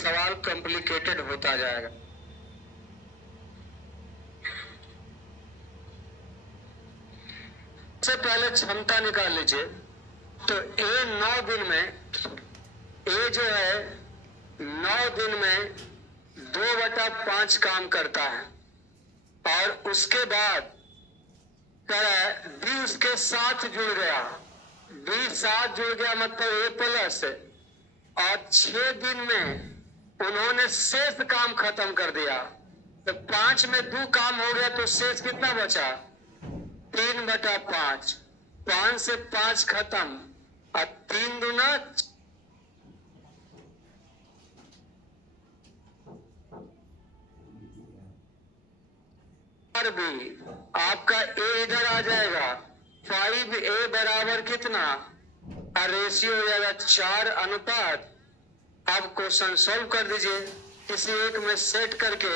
सवाल कॉम्प्लिकेटेड होता जाएगा। सबसे पहले क्षमता निकाल लीजिए। तो ए 9 दिन में, ए जो है 9 दिन में 2/5 काम करता है, और उसके बाद बी उसके साथ जुड़ गया, बी साथ जुड़ गया मतलब ए प्लस, और 6 दिन में उन्होंने शेष काम खत्म कर दिया। तो 5 में 2 काम हो गया, तो शेष कितना बचा? 3/5। 5 से 5 खत्म, और 3 दूना भी आपका ए इधर आ जाएगा। 5a बराबर कितना? रेशियो हो जाएगा 4:। अब क्वेश्चन सॉल्व कर दीजिए किसी एक में सेट करके।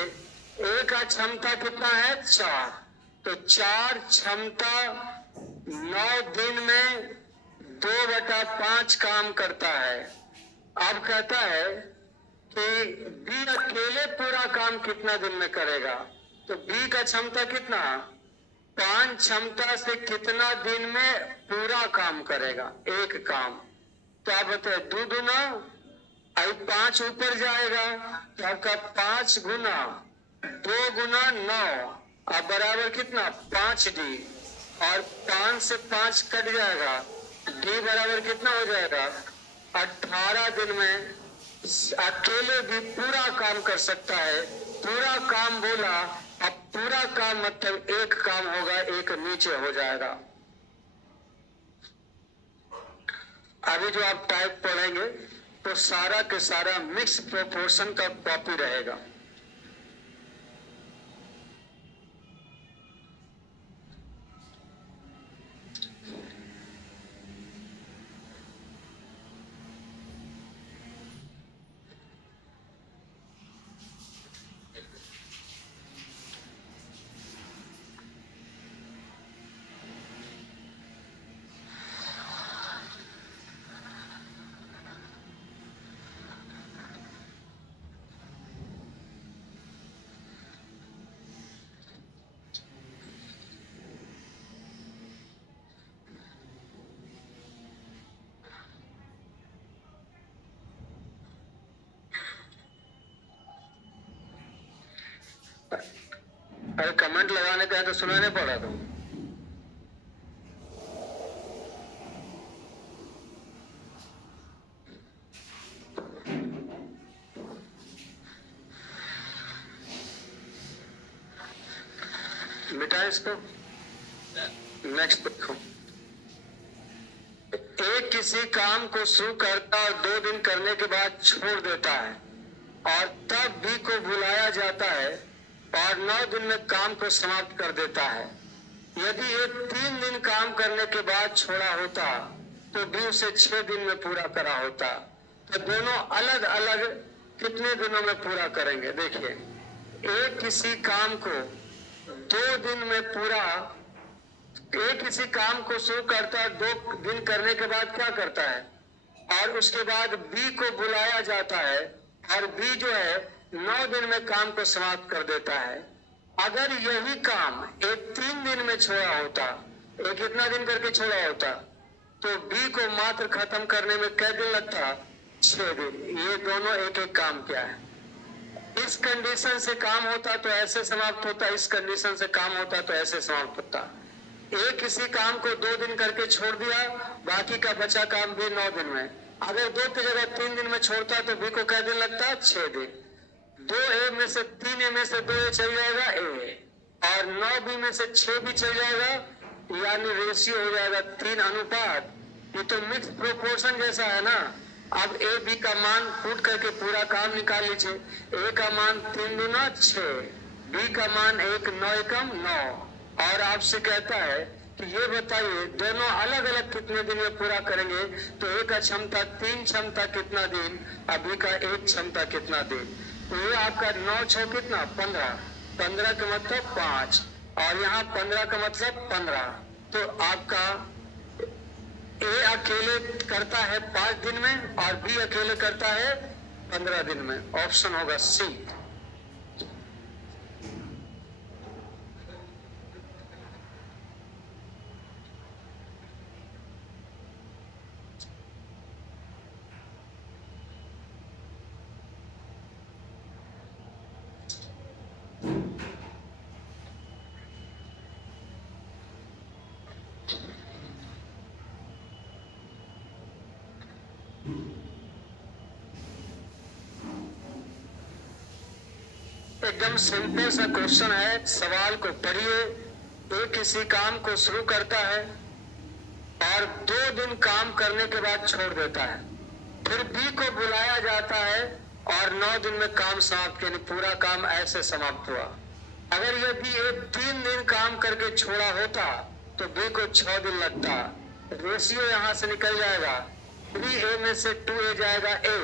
ए का क्षमता कितना है? 4। तो 4 क्षमता 9 दिन में 2/5 काम करता है। अब कहता है कि बी अकेले पूरा काम कितना दिन में करेगा? तो बी का क्षमता कितना? 5 क्षमता से कितना दिन में पूरा काम करेगा? एक काम। तो आप बताए 2 दूना, अब 5 ऊपर जाएगा, तो आपका 5 गुना 2 गुना 9, अब बराबर कितना? 5d, और 5 से 5 कट जाएगा, d बराबर कितना हो जाएगा? 18 दिन में अकेले भी पूरा काम कर सकता है। पूरा काम बोला, अब पूरा काम मतलब एक काम होगा, एक नीचे हो जाएगा। अभी जो आप टाइप पढ़ेंगे तो सारा के सारा मिक्स प्रोपोर्शन का कॉपी रहेगा। अरे कमेंट लगाने का है तो सुनाने पड़ा तुम। मिटा इसको, नेक्स्ट देखो। एक किसी काम को शुरू करता और 2 दिन करने के बाद छोड़ देता है, और तब बी को बुलाया जाता है और 9 दिन में काम को समाप्त कर देता है। यदि ये 3 दिन काम करने के बाद छोड़ा होता तो बी उसे 6 दिन में पूरा करा होता। तो दोनों अलग अलग कितने दिनों में पूरा करेंगे? देखिए, एक किसी काम को 2 दिन में पूरा, एक किसी काम को शुरू करता है, 2 दिन करने के बाद क्या करता है, और उसके बाद बी को बुलाया जाता है, और बी जो है 9 दिन में काम को समाप्त कर देता है। अगर यही काम एक 3 दिन में छोड़ा होता, एक कितना दिन करके छोड़ा होता, तो बी को मात्र खत्म करने में कै दिन लगता? 6 दिन। ये दोनों एक एक काम क्या है। इस कंडीशन से काम होता तो ऐसे समाप्त होता, इस कंडीशन से काम होता तो ऐसे समाप्त होता। एक किसी काम को 2 दिन करके छोड़ दिया, बाकी का बचा काम भी 9 दिन में। अगर 2 की जगह 3 दिन में छोड़ता तो बी को कै दिन लगता? 6 दिन। 2a में से 3a में से 2a चल जाएगा ए, और 9b में से 6 भी चल जाएगा, यानी रेशियो हो जाएगा 3:। ये तो मिक्स प्रोपोर्शन जैसा है ना। अब ए बी का मान पुट करके पूरा काम निकाल लीजिए। ए का मान 3 दूना 6, बी का मान 1 9 एकम 9, और आपसे कहता है कि ये बताइए दोनों अलग अलग कितने दिन में पूरा करेंगे। तो ए का क्षमता 3 क्षमता कितना दिन, बी का 1 क्षमता कितना दिन। तो ये आपका 9 6 कितना? 15। 15 का मतलब 5, और यहाँ 15 का मतलब 15। तो आपका ए अकेले करता है 5 दिन में, और बी अकेले करता है 15 दिन में। ऑप्शन होगा सी। एकदम सिंपल सा क्वेश्चन है। सवाल को पढ़िए। ए किसी काम को शुरू करता है और 2 दिन काम करने के बाद छोड़ देता है। फिर बी को बुलाया जाता है और 9 दिन में काम समाप्त, यानी पूरा काम ऐसे समाप्त हुआ। अगर यदि ये 3 दिन काम करके छोड़ा होता तो बी को 6 दिन लगता। रेशियो यहां से निकल जाएगा। 3A में से 2A जाएगा A,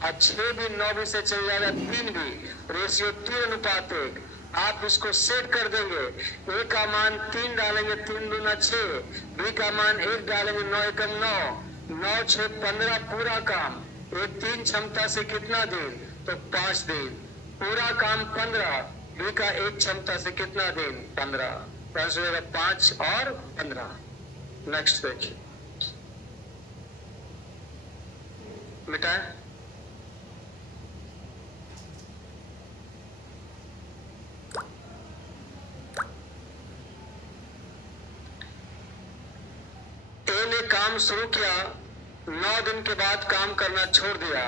और 6 भी 9 भी से चल जाएगा 3 भी। रेशियो 3:1। आप इसको सेट कर देंगे। ए का मान 3 डालेंगे, 3 दूना 6। बी का मान 1 डालेंगे, 9 एकम 9, 9 6 15 पूरा काम। ये 3 क्षमता से कितना दिन? तो 5 दिन। पूरा काम 15, बी का 1 क्षमता से कितना दिन? 15। बस हो जाएगा 5 और 15। नेक्स्ट देखिए, मिटाए। ए ने काम शुरू किया, 9 दिन के बाद काम करना छोड़ दिया।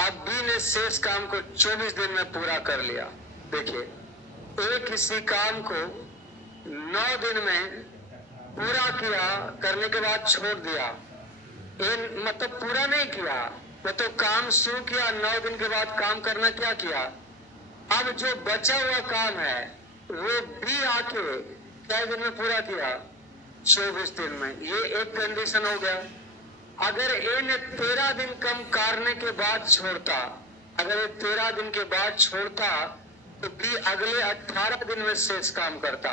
अब बी ने शेष काम को 24 दिन में पूरा कर लिया। देखिए, ए किसी काम को 9 दिन में पूरा किया, करने के बाद छोड़ दिया। ए मतलब पूरा नहीं किया, मतलब काम शुरू किया, 9 दिन के बाद काम करना क्या किया। अब जो बचा हुआ काम है वो बी आके क्या दिन में पूरा किया? 24 दिन में। ये एक कंडीशन हो गया। अगर ए ने 13 दिन कम करने के बाद छोड़ता, अगर ये 13 दिन के बाद छोड़ता तो बी अगले 18 दिन में शेष काम करता।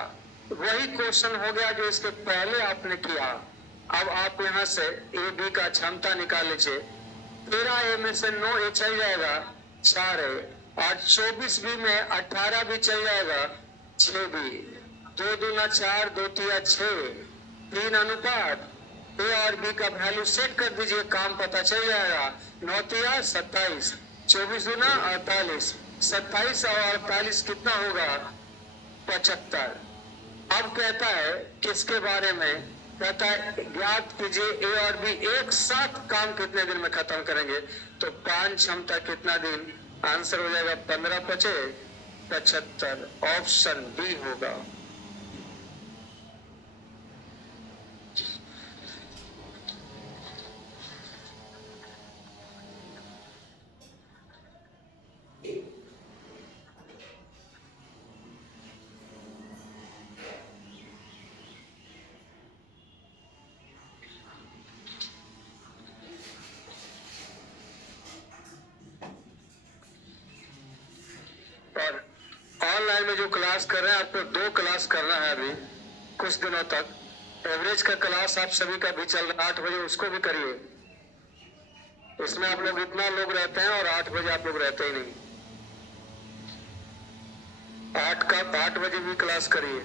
वही क्वेश्चन हो गया जो इसके पहले आपने किया। अब आप यहां से ए बी का क्षमता निकाल लीजिए। 13A में से 9A चल जाएगा, 4A, और 24B में 18 भी चल जाएगा, 6B। 2 दूना 4, 2 तिया 6, 3 अनुपात। ए और बी का वैल्यू सेट कर दीजिए, काम पता चल जाएगा। 9 तिया 27, 24 दूना 48, 27 और 48 कितना होगा? 75। अब कहता है किसके बारे में? कहता है ज्ञात कीजिए ए और बी एक साथ काम कितने दिन में खत्म करेंगे। तो 5 क्षमता कितना दिन? आंसर हो जाएगा 15 पचे 75। ऑप्शन बी होगा। और ऑनलाइन में जो क्लास कर रहे हैं, आपको 2 क्लास करना है अभी कुछ दिनों तक। एवरेज का क्लास आप सभी का भी चल रहा है 8 बजे, उसको भी करिए। इसमें आप लोग इतना लोग रहते हैं और 8 बजे आप लोग रहते ही नहीं। 8 बजे भी क्लास करिए।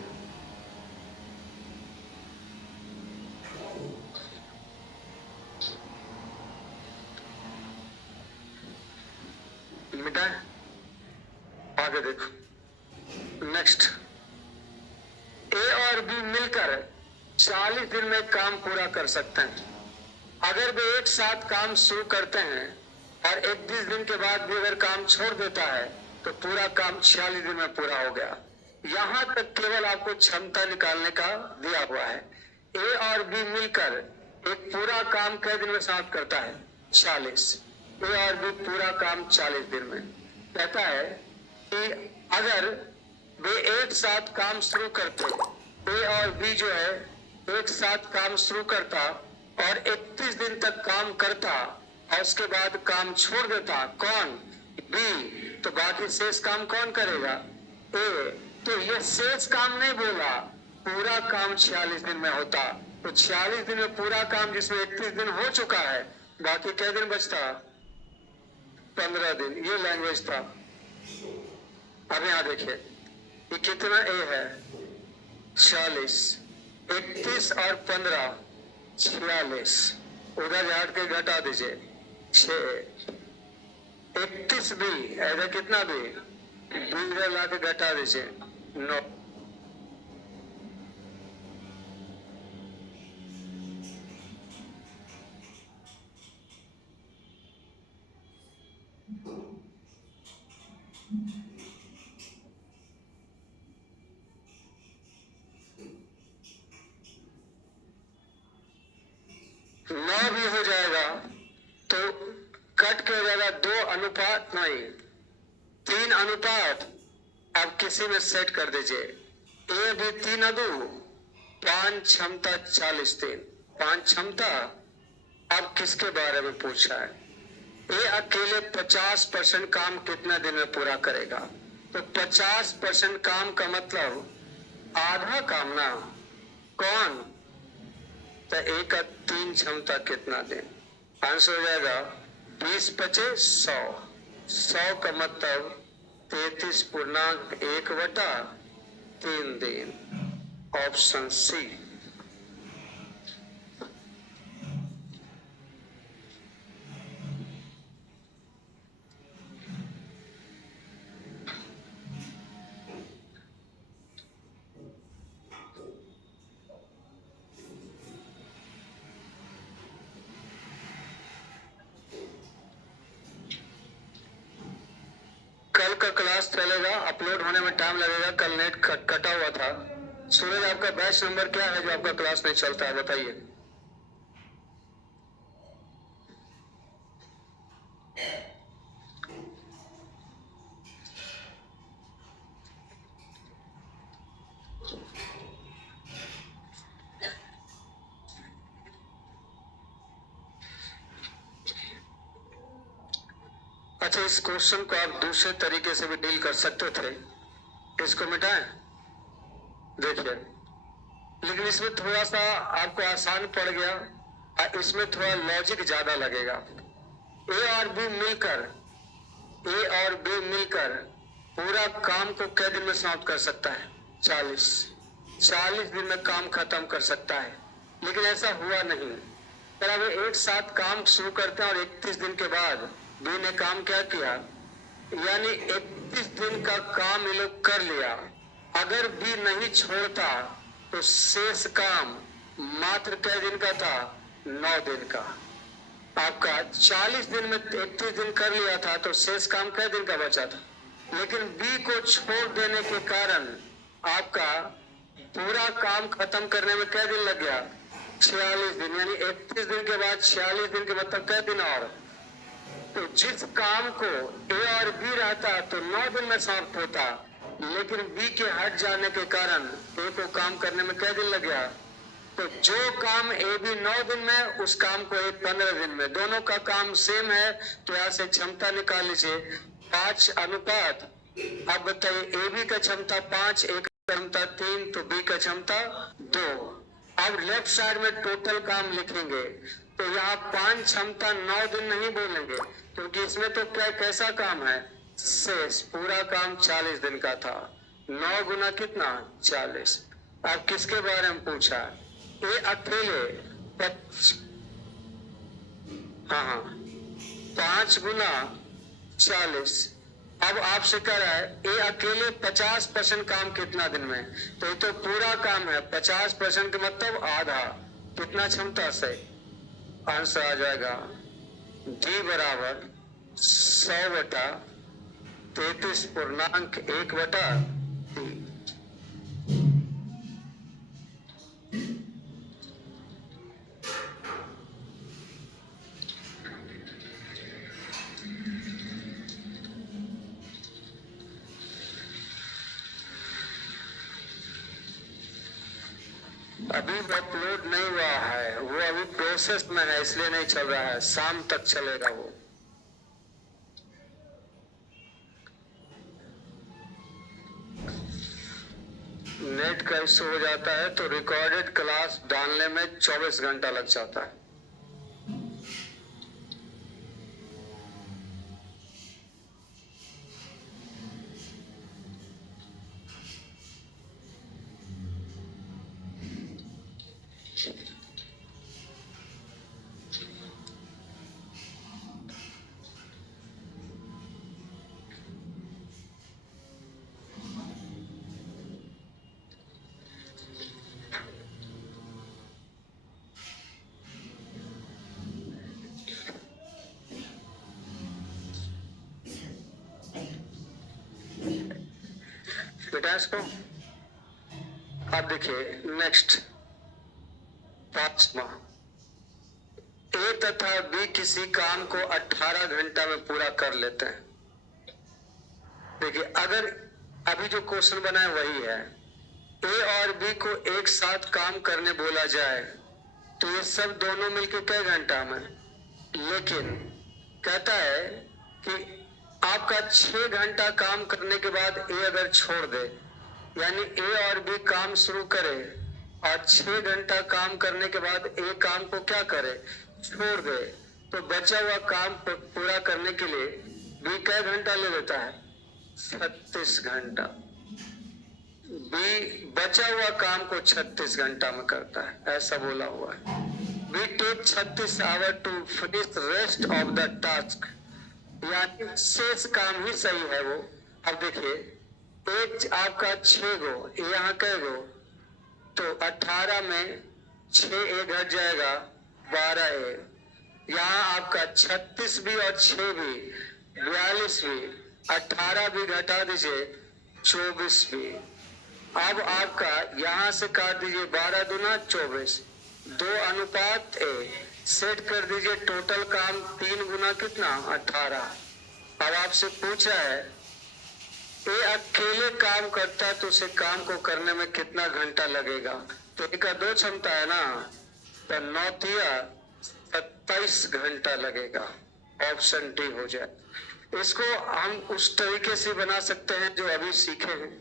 मिटा है? आगे देखो, नेक्स्ट। ए और बी मिलकर 40 दिन में काम पूरा कर सकते हैं। अगर वे एक साथ काम शुरू करते हैं और 31 दिन के बाद भी अगर काम छोड़ देता है तो पूरा काम 46 दिन में पूरा हो गया। यहां तक केवल आपको क्षमता निकालने का दिया हुआ है। ए और बी मिलकर एक पूरा काम कै दिन में समाप्त करता है? 40। ए और बी पूरा काम 40 दिन में। कहता है कि अगर वे एक साथ काम शुरू करते, ए और बी जो है एक साथ काम शुरू करता और 31 दिन तक काम करता और उसके बाद काम छोड़ देता, कौन? बी। तो बाकी शेष काम कौन करेगा? ए। तो ये शेष काम नहीं बोला, पूरा काम 46 दिन में होता। तो 46 दिन में पूरा काम, जिसमें 31 दिन हो चुका है, बाकी कै दिन बचता? 15 दिन, ये लैंग्वेज था। अब यहाँ देखिए ये कितना ए है, 40, 31 और 15 46, उधर हट के घटा दीजिए 6, 31 भी ऐसा कितना भी दूसरे ला के घटा दीजिए 9, नौ भी हो जाएगा तो कट के हो जाएगा 2 अनुपात नहीं 3 अनुपात। अब किसी में सेट कर दीजिए, ए भी 3 अदू 5 क्षमता 40 दिन 5 क्षमता। अब किसके बारे में पूछा है, ये अकेले 50% काम कितने दिन में पूरा करेगा, तो 50% काम का मतलब आधा काम ना, कौन, तो एक का 3 क्षमता कितना दिन, आंसर हो जाएगा 20 × 100, 100 का मतलब 33.1/3 दिन, ऑप्शन सी। कल का क्लास चलेगा, अपलोड होने में टाइम लगेगा, कल नेट कटा हुआ था। सूरज आपका बैच नंबर क्या है जो आपका क्लास नहीं चलता है, बताइए। अच्छा, इस क्वेश्चन को आप दूसरे तरीके से भी डील कर सकते थे, इसको मिटाएं, देखिए, लेकिन इसमें थोड़ा सा आपको आसान पड़ गया और इसमें थोड़ा लॉजिक ज्यादा लगेगा। ए और बी मिलकर पूरा काम को कै दिन में समाप्त कर सकता है, 40 दिन में काम खत्म कर सकता है, लेकिन ऐसा हुआ नहीं। पर अब एक साथ काम शुरू करते हैं और 31 दिन के बाद बी ने काम क्या किया, यानी 31 दिन का काम ये लोग कर लिया। अगर बी नहीं छोड़ता तो शेष काम मात्र कै दिन का था, 9 दिन का। आपका 40 दिन में 31 दिन कर लिया था तो शेष काम कै दिन का बचा था, लेकिन बी को छोड़ देने के कारण आपका पूरा काम खत्म करने में कै दिन लग गया, 46 दिन, यानी 31 दिन के बाद 46 दिन के मतलब कै दिन और। तो जिस काम को ए और बी रहता तो 9 दिन में समाप्त होता, लेकिन बी के हट जाने के कारण ए को काम करने में कै दिन लग गया, तो जो काम ए बी 9 दिन में, उस काम को ए 15 दिन में। दोनों का काम सेम है तो यहाँ से क्षमता निकाल लीजिए 5 अनुपात। अब बताइए, ए बी का क्षमता 5, ए का क्षमता 3, तो बी का क्षमता 2। अब लेफ्ट साइड में टोटल काम लिखेंगे तो यहाँ 5 क्षमता 9 दिन नहीं बोलेंगे, क्योंकि इसमें तो क्या कैसा काम है, शेष पूरा काम 40 दिन का था, 9 गुना कितना, 40। अब किसके बारे में पूछा, ये अकेले 5 गुना 40। अब आपसे कह रहा है ये अकेले 50% काम कितना दिन में, तो ये तो पूरा काम है, 50% का मतलब आधा, कितना क्षमता से, आंसर आ जाएगा डी बराबर 100/33.1/3। अभी अपलोड नहीं हुआ है, वो अभी प्रोसेस में है, इसलिए नहीं चल रहा है, शाम तक चलेगा वो। नेट का इश्यू हो जाता है तो रिकॉर्डेड क्लास डालने में 24 घंटा लग जाता है। समझाएं इसको। अब देखिए नेक्स्ट, पांचवा, ए तथा बी किसी काम को 18 घंटा में पूरा कर लेते हैं। देखिए अगर अभी जो क्वेश्चन बना है वही है, ए और बी को एक साथ काम करने बोला जाए तो ये सब दोनों मिलके कई घंटा में, लेकिन कहता है कि आपका 6 घंटा काम करने के बाद ए अगर छोड़ दे, यानी ए और बी काम शुरू करे और 6 घंटा काम करने के बाद ए काम को क्या करे, छोड़ दे, तो बचा हुआ काम पूरा करने के लिए बी कै घंटा ले लेता है, 36 घंटा। बी बचा हुआ काम को 36 घंटा में करता है, ऐसा बोला हुआ है। Be take 36 hour to finish rest of the task, यानी शेष काम ही सही है वो। अब देखिए एक आपका 6 गो, यहाँ कै गो, तो 18 में 6 ए घट जाएगा 12 ए, यहाँ आपका 36 भी और 6 भी 42 भी, 18 भी घटा दीजिए 24 भी। अब आपका यहाँ से काट दीजिए 12 दूना 24, 2 अनुपात ए, सेट कर दीजिए टोटल काम 3 गुना कितना 18। अब आपसे पूछा है ये अकेले काम करता है तो उसे काम को करने में कितना घंटा लगेगा, तो एक का 2 क्षमता है ना, तो 9 तिया 27 घंटा लगेगा, ऑप्शन डी हो जाए। इसको हम उस तरीके से बना सकते हैं जो अभी सीखे हैं।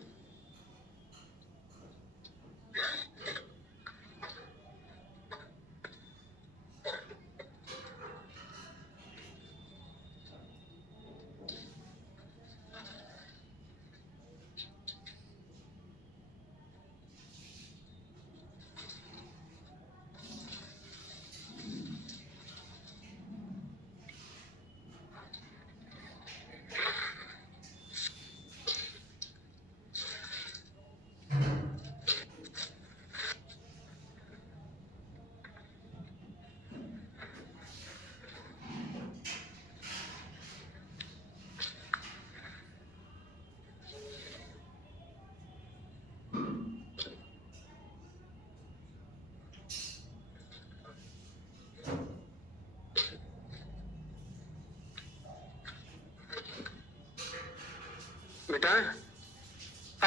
बेटा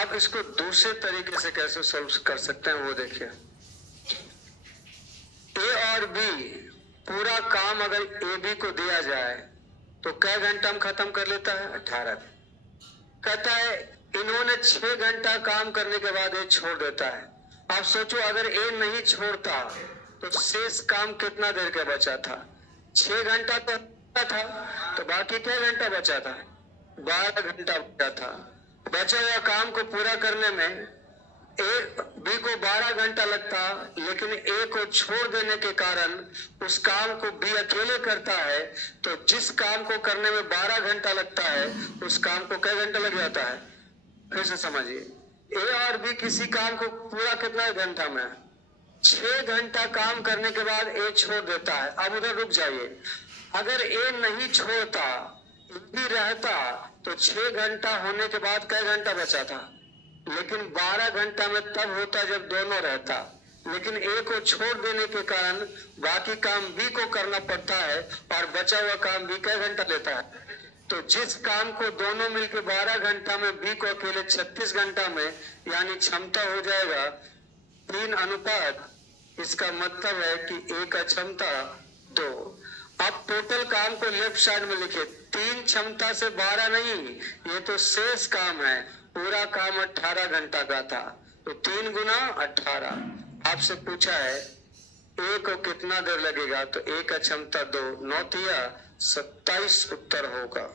अब इसको दूसरे तरीके से कैसे सॉल्व कर सकते हैं वो देखिए। ए और बी पूरा काम अगर ए बी को दिया जाए तो कै घंटा में खत्म कर लेता है 18। कहता है इन्होंने 6 घंटा काम करने के बाद ए छोड़ देता है। आप सोचो अगर ए नहीं छोड़ता तो शेष काम कितना देर का बचा था, 6 घंटा तो था, तो बाकी क्या घंटा बचा था, 12 घंटा बचा था। बचा हुआ काम को पूरा करने में ए बी को 12 घंटा लगता, लेकिन ए को छोड़ देने के कारण उस काम को बी अकेले करता है, तो जिस काम को करने में 12 घंटा लगता है उस काम को कई घंटा लग जाता है। फिर से समझिए, ए और बी किसी काम को पूरा कितना घंटा में, 6 घंटा काम करने के बाद ए छोड़ देता है। अब उधर रुक जाइए, अगर ए नहीं छोड़ता भी रहता तो 6 घंटा होने के बाद कई घंटा बचा था, लेकिन 12 घंटा में तब होता जब दोनों रहता, लेकिन ए को छोड़ देने के कारण बाकी काम बी को करना पड़ता है और बचा हुआ काम बी कई घंटा लेता है। तो जिस काम को दोनों मिलकर 12 घंटा में, बी को अकेले 36 घंटा में, यानी क्षमता हो जाएगा 3 अनुपात, इसका मतलब है कि ए का क्षमता 2। अब टोटल काम को लेफ्ट साइड में लिखे, 3 क्षमता से 12 नहीं, ये तो शेष काम है, पूरा काम 18 घंटा का था, तो 3 गुना 18। आपसे पूछा है ए को कितना देर लगेगा, तो ए का क्षमता 2, 9 तिया 27 उत्तर होगा।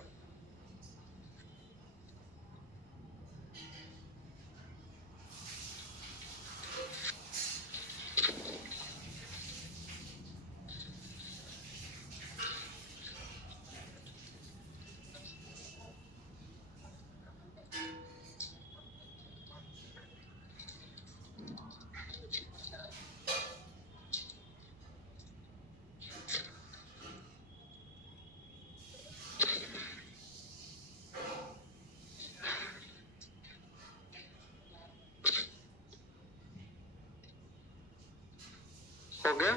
गया,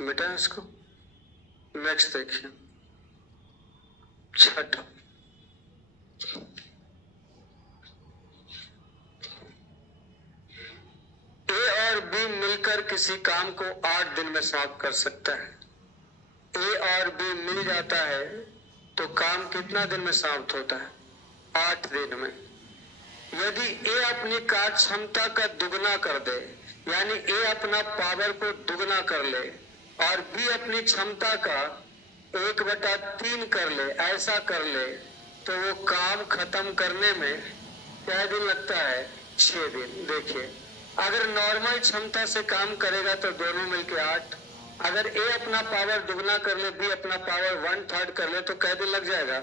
मिटा इसको। नेक्स्ट देखिए, छठा, ए और बी मिलकर किसी काम को 8 दिन में समाप्त कर सकता है। ए और बी मिल जाता है तो काम कितना दिन में समाप्त होता है? 8 दिन में। यदि ए अपनी कार्य क्षमता का दुगना कर दे, यानी ए अपना पावर को दुगना कर ले और बी अपनी क्षमता का 1/3 कर ले, ऐसा कर ले, तो वो काम खत्म करने में क्या दिन लगता है? 6 दिन। देखिए, अगर नॉर्मल क्षमता से काम करेगा तो दोनों मिलके 8। अगर ए अपना पावर दुगना कर ले, बी अपना पावर 1/3 कर ले, तो कै दिन लग जाएगा?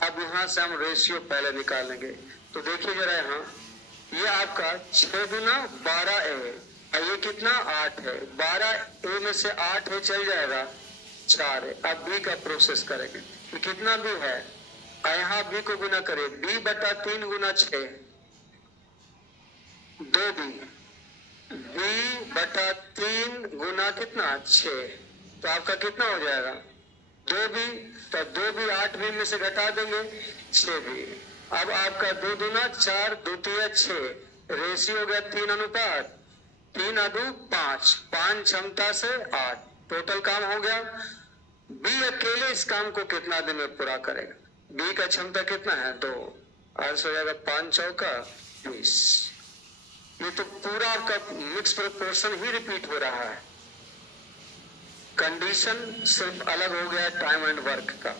अब यहां से हम रेशियो पहले निकालेंगे। तो देखिए जरा, यहाँ ये आपका 6 गुना 12 ए, और ये कितना? 8 है। 12 ए में से 8 ए चल जाएगा, 4 है। अब बी का प्रोसेस करेंगे। ये कितना बी है? यहाँ बी को गुना करें, b/3 गुना 6, 2b, b/3 गुना कितना? 6, तो आपका कितना हो जाएगा? 2b। तो 2b 8b में से घटा देंगे, 6b। अब आपका 2 दूना 4, 2 तिया 6, रेशियो हो गया 3:5, 3:5, 5 क्षमता से 8, टोटल काम हो गया। बी अकेले इस काम को कितना दिन में पूरा करेगा? बी का क्षमता कितना है? 2, अर्थ हो जाएगा 5 चौका 20। ये तो पूरा आपका मिक्स प्रोपोर्शन ही रिपीट हो रहा है, कंडीशन सिर्फ अलग हो गया टाइम एंड वर्क का।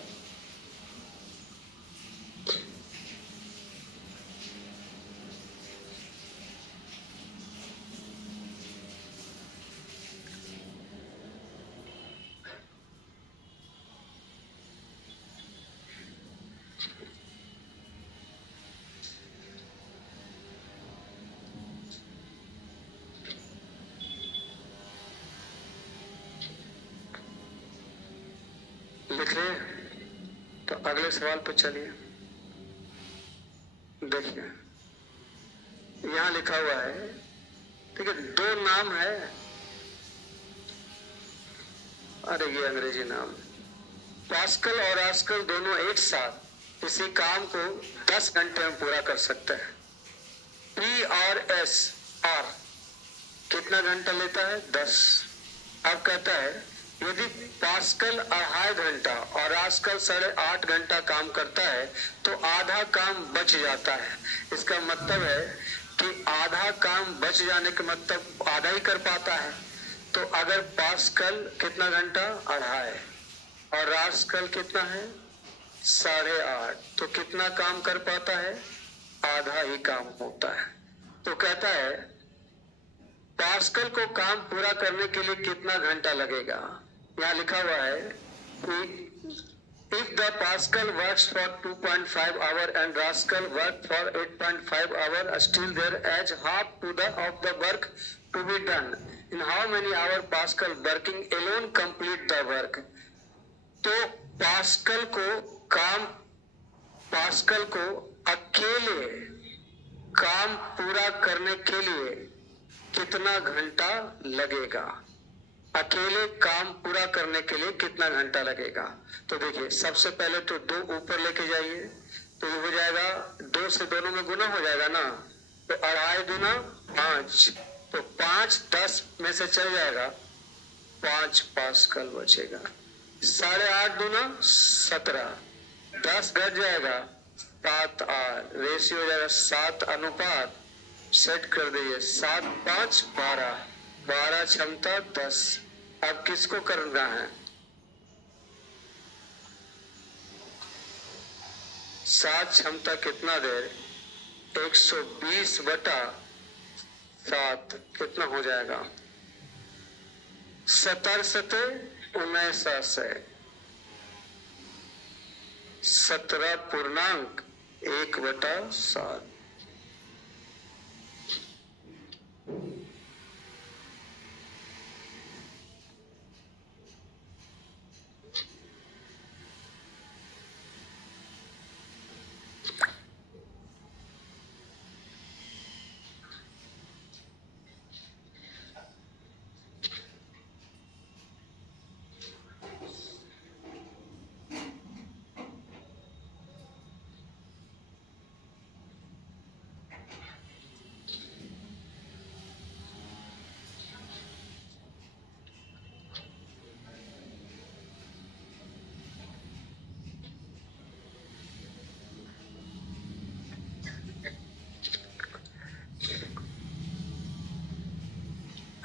लिख रहे हैं? तो अगले सवाल पर चलिए। देखिए, यहां लिखा हुआ है, ठीक है, 2 नाम है, अरे ये अंग्रेजी नाम, पास्कल और आस्कल दोनों एक साथ किसी काम को 10 घंटे में पूरा कर सकते हैं। पी और एस आर कितना घंटा लेता है? 10। अब कहता है यदि पास्कल 2.5 घंटा और आस्कल 8.5 घंटा काम करता है तो आधा काम बच जाता है। इसका मतलब है कि आधा काम बच जाने का मतलब आधा ही कर पाता है। तो अगर पास्कल कितना घंटा? 2.5, और आस्कल कितना है? 8.5, तो कितना काम कर पाता है? आधा ही काम होता है। तो कहता है पास्कल को काम पूरा करने के लिए कितना घंटा लगेगा? यहाँ लिखा हुआ है if the Pascal works for 2.5 hour and Rascal work for 8.5 hour, still there as half to the of the work to be done. In how many hour Pascal working alone complete the work? तो pascal को अकेले काम पूरा करने के लिए कितना घंटा लगेगा? अकेले काम पूरा करने के लिए कितना घंटा लगेगा? तो देखिए, सबसे पहले तो 2 ऊपर लेके जाइए, तो ये हो जाएगा 2 से दोनों में गुना हो जाएगा ना, तो 2.5 दूना 5, तो 5 10 में से चल जाएगा, 5 पास्कल बचेगा। 8.5 दूना 17, 10 घट जाएगा, 7 8, रेशियो हो जाएगा 7:, सेट कर दीजिए, 7 5 12, 12 क्षमता 10। अब किसको करना है? 7 क्षमता कितना देर? 120/7 कितना हो जाएगा? 17×7 17.1/7।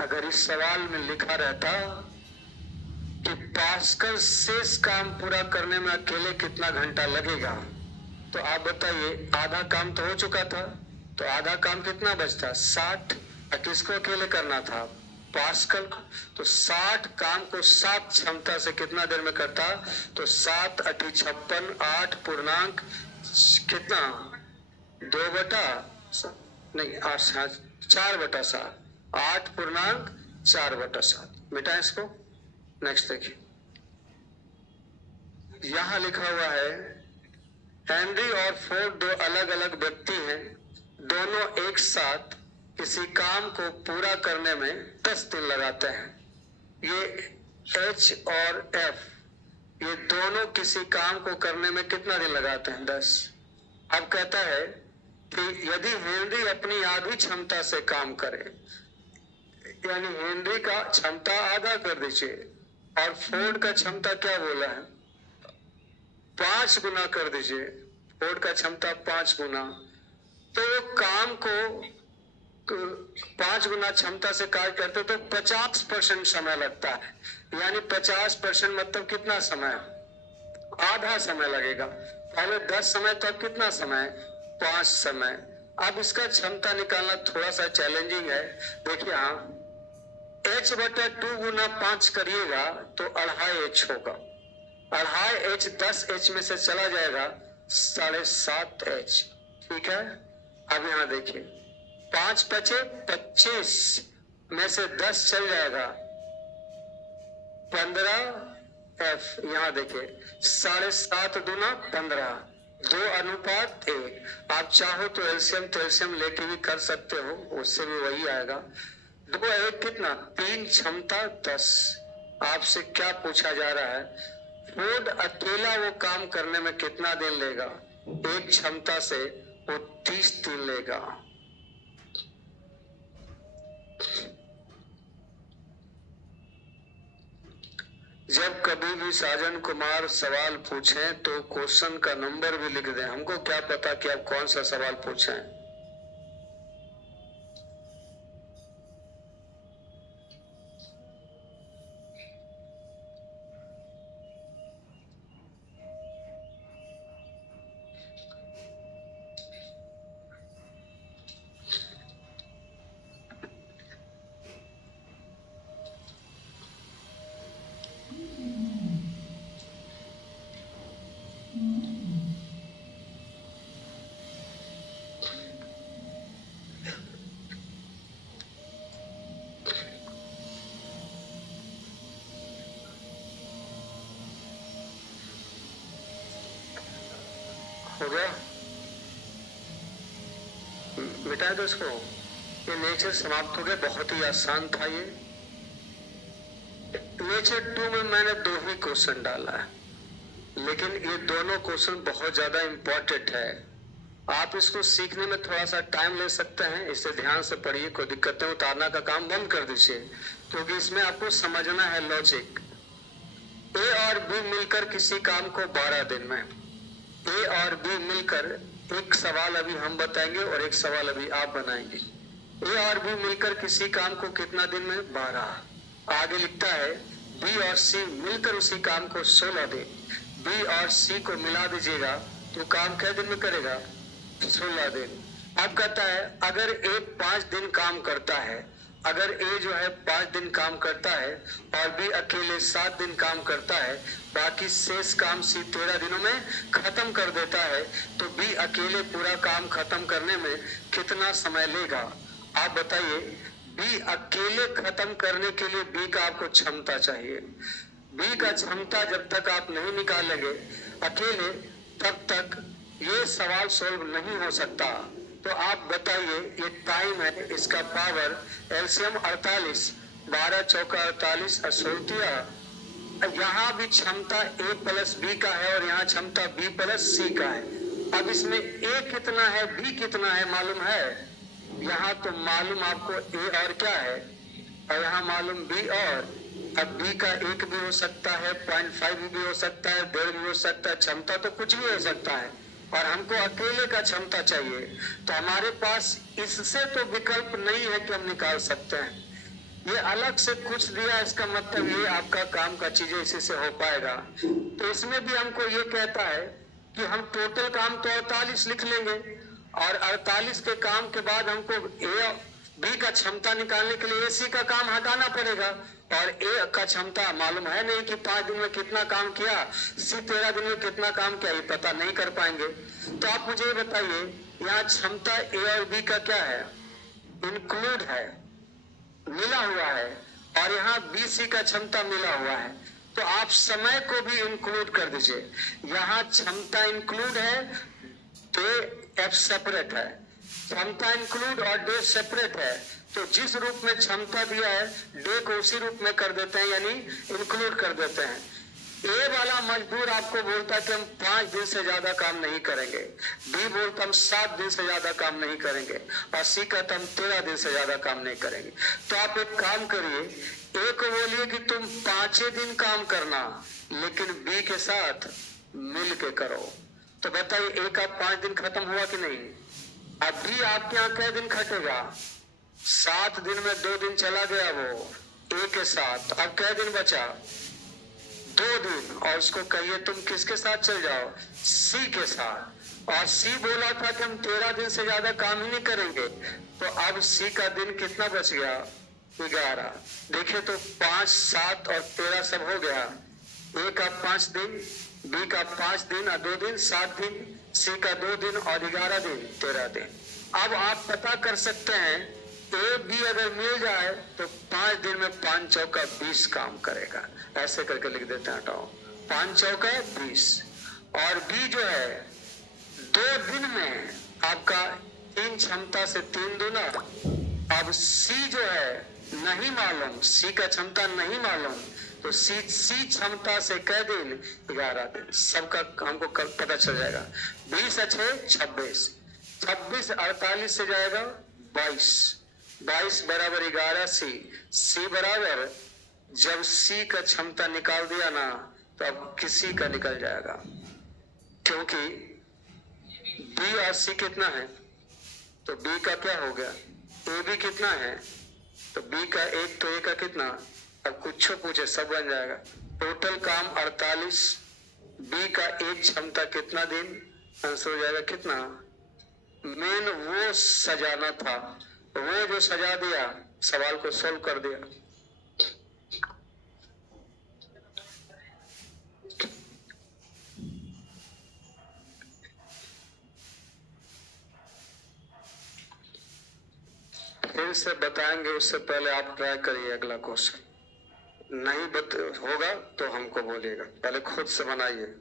अगर इस सवाल में लिखा रहता कि पास्कल शेष काम पूरा करने में अकेले कितना घंटा लगेगा, तो आप बताइए, आधा काम तो हो चुका था, तो आधा काम कितना बचता? 60। किसको अकेले करना था? पास्कल। तो 60 काम को 7 क्षमता से कितना देर में करता? तो 7 × 56, 8 पूर्णांक कितना? 4/7, 8 पूर्णांक 4/7। मिटा इसको। नेक्स्ट देखिए, यहां लिखा हुआ है हेनरी और फोर्ड दो अलग अलग व्यक्ति हैं, दोनों एक साथ किसी काम को पूरा करने में 10 दिन लगाते हैं। ये H और F, ये दोनों किसी काम को करने में कितना दिन लगाते हैं? 10। अब कहता है कि यदि हेनरी अपनी आधी क्षमता से काम करे, यानी हेनरी का क्षमता आधा कर दीजिए, और फोर्ड का क्षमता क्या बोला है? 5 गुना कर दीजिए। फोर्ड का क्षमता 5 गुना, तो काम को 5 गुना क्षमता से कार्य करते तो 50% समय लगता है। यानी 50% मतलब कितना समय? आधा समय लगेगा। पहले 10 समय, तो अब कितना समय? 5 समय। अब इसका क्षमता निकालना थोड़ा सा चैलेंजिंग है। देखिए, हाँ, H/2 गुना 5 करिएगा तो 2.5H होगा। 2.5H 10H में से चला जाएगा 7.5H। ठीक है। अब यहां देखिए, 5 बचे 25 में से 10 चल जाएगा 15F। यहां देखिए, 7.5 दूना 15, 2:1। आप चाहो तो एलसीएम लेके भी कर सकते हो, उससे भी वही आएगा। 2:1 कितना? 3 क्षमता 10। आपसे क्या पूछा जा रहा है? फोर्ड अकेला वो काम करने में कितना दिन लेगा? एक क्षमता से वो 30 दिन लेगा। जब कभी भी साजन कुमार सवाल पूछें तो क्वेश्चन का नंबर भी लिख दें। हमको क्या पता कि आप कौन सा सवाल पूछें। हो गया? मिटाए दो इसको। ये नेचर समाप्त हो गया। बहुत ही आसान था ये। नेचर 2 में मैंने 2 ही क्वेश्चन डाला है, लेकिन ये दोनों क्वेश्चन बहुत ज्यादा इंपॉर्टेंट है। आप इसको सीखने में थोड़ा सा टाइम ले सकते हैं, इसे ध्यान से पढ़िए। कोई दिक्कतें उतारना का काम बंद कर दीजिए, क्योंकि इसमें आपको समझना है लॉजिक। ए और बी मिलकर किसी काम को 12 दिन में, ए और बी मिलकर, एक सवाल अभी हम बताएंगे और एक सवाल अभी आप बनाएंगे। ए और बी मिलकर किसी काम को कितना दिन में? 12। आगे लिखता है बी और सी मिलकर उसी काम को 16 दिन। बी और सी को मिला दीजिएगा तो काम कितने दिन में करेगा? 16 दिन। अब कहता है अगर ए 5 दिन काम करता है, अगर ए जो है 5 दिन काम करता है और बी अकेले 7 दिन काम करता है, बाकी शेष काम सी 13 दिनों में खत्म कर देता है, तो बी अकेले पूरा काम खत्म करने में कितना समय लेगा? आप बताइए। बी अकेले खत्म करने के लिए बी का आपको क्षमता चाहिए। बी का क्षमता जब तक आप नहीं निकालेंगे अकेले, तब तक ये सवाल सोल्व नहीं हो सकता। तो आप बताइए, ये टाइम है, इसका पावर एलसीएम 48, 12 चौका 48, 16। यहाँ भी क्षमता ए प्लस बी का है और यहाँ क्षमता बी प्लस सी का है। अब इसमें ए कितना है, बी कितना है मालूम है? यहाँ तो मालूम आपको ए और क्या है, और यहाँ मालूम बी और। अब बी का 1 भी हो सकता है, 0.5 भी हो सकता है, 1.5 भी हो सकता है। क्षमता तो कुछ भी हो सकता है, और हमको अकेले का क्षमता चाहिए। तो हमारे पास इससे तो विकल्प नहीं है कि हम निकाल सकते हैं। ये अलग से कुछ दिया, इसका मतलब ये आपका काम का चीजें इसी से हो पाएगा। तो इसमें भी हमको ये कहता है कि हम टोटल काम तो 48 लिख लेंगे, और 48 के काम के बाद हमको ए बी का क्षमता निकालने के लिए सी का काम हटाना पड़ेगा, और ए का क्षमता मालूम है नहीं कि 5 दिन में कितना काम किया, सी 13 दिन में कितना काम किया, ये पता नहीं कर पाएंगे। तो आप मुझे ये बताइए, यहाँ क्षमता ए और बी का क्या है, इंक्लूड है, मिला हुआ है, और यहाँ बी सी का क्षमता मिला हुआ है। तो आप समय को भी इंक्लूड कर दीजिए। यहाँ क्षमता इंक्लूड है, डे एफ सेपरेट है। क्षमता इंक्लूड और डे सेपरेट है, तो जिस रूप में क्षमता दिया है डे को उसी रूप में कर देते हैं, यानी इंक्लूड कर देते हैं। ए वाला मजदूर आपको बोलता है कि हम 5 दिन से ज्यादा काम नहीं करेंगे, बी बोलता हम 7 दिन से ज्यादा काम नहीं करेंगे, और सी कहता हम 13 दिन से ज्यादा काम नहीं करेंगे। तो आप एक काम करिए, ए को बोलिए कि तुम 5 दिन काम करना, लेकिन बी के साथ मिल के करो। तो बताइए, ए का 5 दिन खत्म हुआ कि नहीं? अभी आपके यहाँ कै दिन खटेगा? 7 दिन में 2 दिन चला गया वो ए के साथ, अब कै दिन बचा? 2 दिन। और उसको कहिए तुम किसके साथ चल जाओ? सी के साथ। और सी बोला था कि हम 13 दिन से ज्यादा काम ही नहीं करेंगे, तो अब सी का दिन कितना बच गया? 11। देखिए तो 5, 7 और 13 सब हो गया। ए का 5 दिन, बी का 5 दिन और 2 दिन 7 दिन, सी का 2 दिन और 11 दिन 13 दिन। अब आप पता कर सकते हैं, ए बी अगर मिल जाए तो 5 दिन में 5 चौका 20 काम करेगा। ऐसे करके लिख देते हैं, हटाओ, 5 चौका 20। और बी जो है 2 दिन में आपका 3 क्षमता से 3 दूना। अब सी जो है नहीं मालूम, सी का क्षमता नहीं मालूम, तो सी क्षमता से कै दिन? 11 दिन। सबका हमको पता चल जाएगा। 20 अच्छे 26, 26 48 से जाएगा 22, 22 बराबर 11 सी बराबर, जब सी का क्षमता निकाल दिया ना, तो अब किसी का निकल जाएगा, क्योंकि बी और सी कितना है, तो बी का क्या हो गया? ए बी कितना है, तो बी का 1, तो ए का कितना? अब कुछ पूछे सब बन जाएगा। टोटल काम 48, बी का 1 क्षमता कितना दिन? आंसर हो जाएगा कितना? मेन वो सजाना था, वो जो सजा दिया, सवाल को सोल्व कर दिया। फिर से बताएंगे, उससे पहले आप ट्राई करिए अगला क्वेश्चन। नहीं होगा तो हमको बोलिएगा, पहले खुद से बनाइए।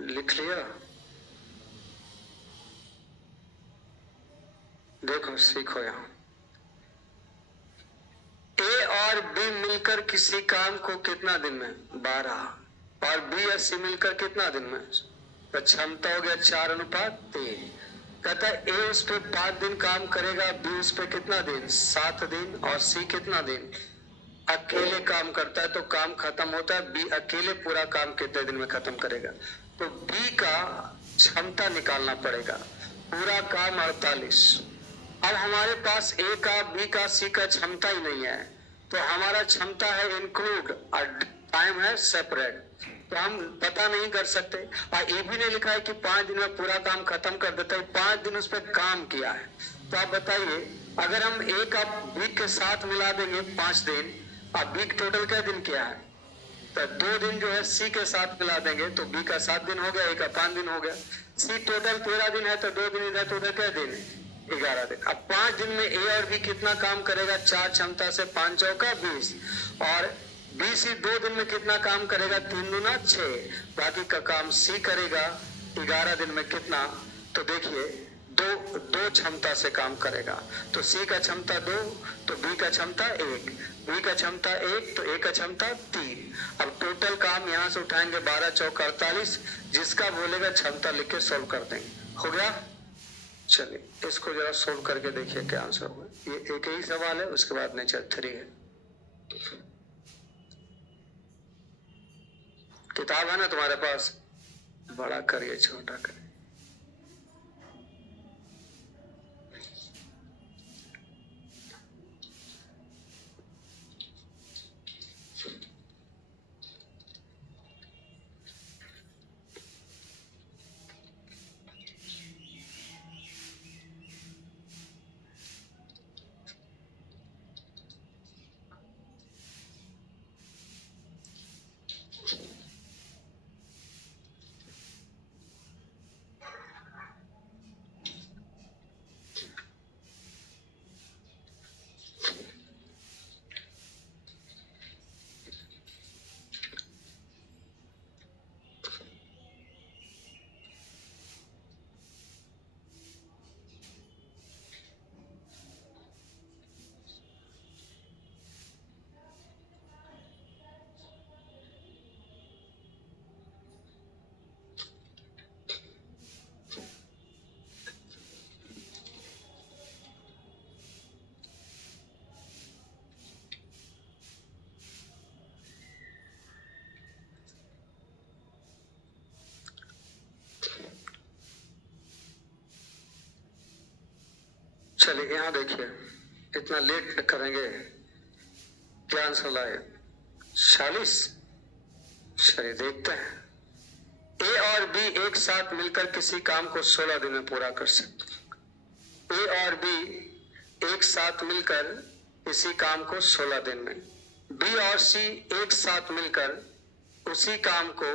लिख लिया? देखो सीखो, यहाँ ए और बी मिलकर किसी काम को कितना दिन में? 12। और बी और सी मिलकर कितना दिन में? तो क्षमता हो गया 4:3। कहता है ए उस पे 5 दिन काम करेगा, बी उस पे कितना दिन? 7 दिन। और सी कितना दिन? अकेले काम करता है तो काम खत्म होता है, बी अकेले पूरा काम कितने दिन में खत्म करेगा? तो बी का क्षमता निकालना पड़ेगा, पूरा काम 48। अब हमारे पास ए का, बी का, सी का क्षमता ही नहीं है, तो हमारा क्षमता है इंक्लूड और टाइम है सेपरेट, तो हम पता नहीं कर सकते। और ये भी नहीं लिखा है कि 5 दिन में पूरा काम खत्म कर देता है, 5 दिन उस पर काम किया है। तो आप बताइए, अगर हम ए का बी के साथ मिला देंगे 5 दिन, और बी टोटल क्या दिन किया है, तो 2 दिन जो है सी के साथ मिला देंगे, तो बी का 7 दिन हो गया, ए का 5 दिन हो गया। सी टोटल 13 दिन है, तो 2 दिन इधर तो उधर क्या दिन है? 11 दिन। अब 5 दिन में ए और बी कितना काम करेगा? 4 क्षमता से 5 चौका 20, और बी सी 2 दिन में कितना काम करेगा? 3 दूना 6। बाकी का काम सी करेगा 11 दिन में कितना? तो देखिए दो क्षमता से काम करेगा, तो सी का क्षमता 2, तो बी का क्षमता 1, बी का क्षमता 1, तो ए का क्षमता 3। अब टोटल काम यहाँ से उठाएंगे 12 चौका 48, जिसका बोलेगा क्षमता लिख के सोल्व कर देंगे। हो गया? चलिए इसको जरा सोल्व करके देखिए क्या आंसर होगा। ये एक ही सवाल है, उसके बाद नेचर 3 है। किताब है ना तुम्हारे पास? बड़ा करिए छोटा करिए। चलिए यहाँ देखिए, इतना लेट करेंगे, क्या आंसर लाए? 40। चलिए देखते हैं। ए और बी एक साथ मिलकर किसी काम को 16 दिन में पूरा कर सकते हैं। ए और बी एक साथ मिलकर किसी काम को 16 दिन में, बी और सी एक साथ मिलकर उसी काम को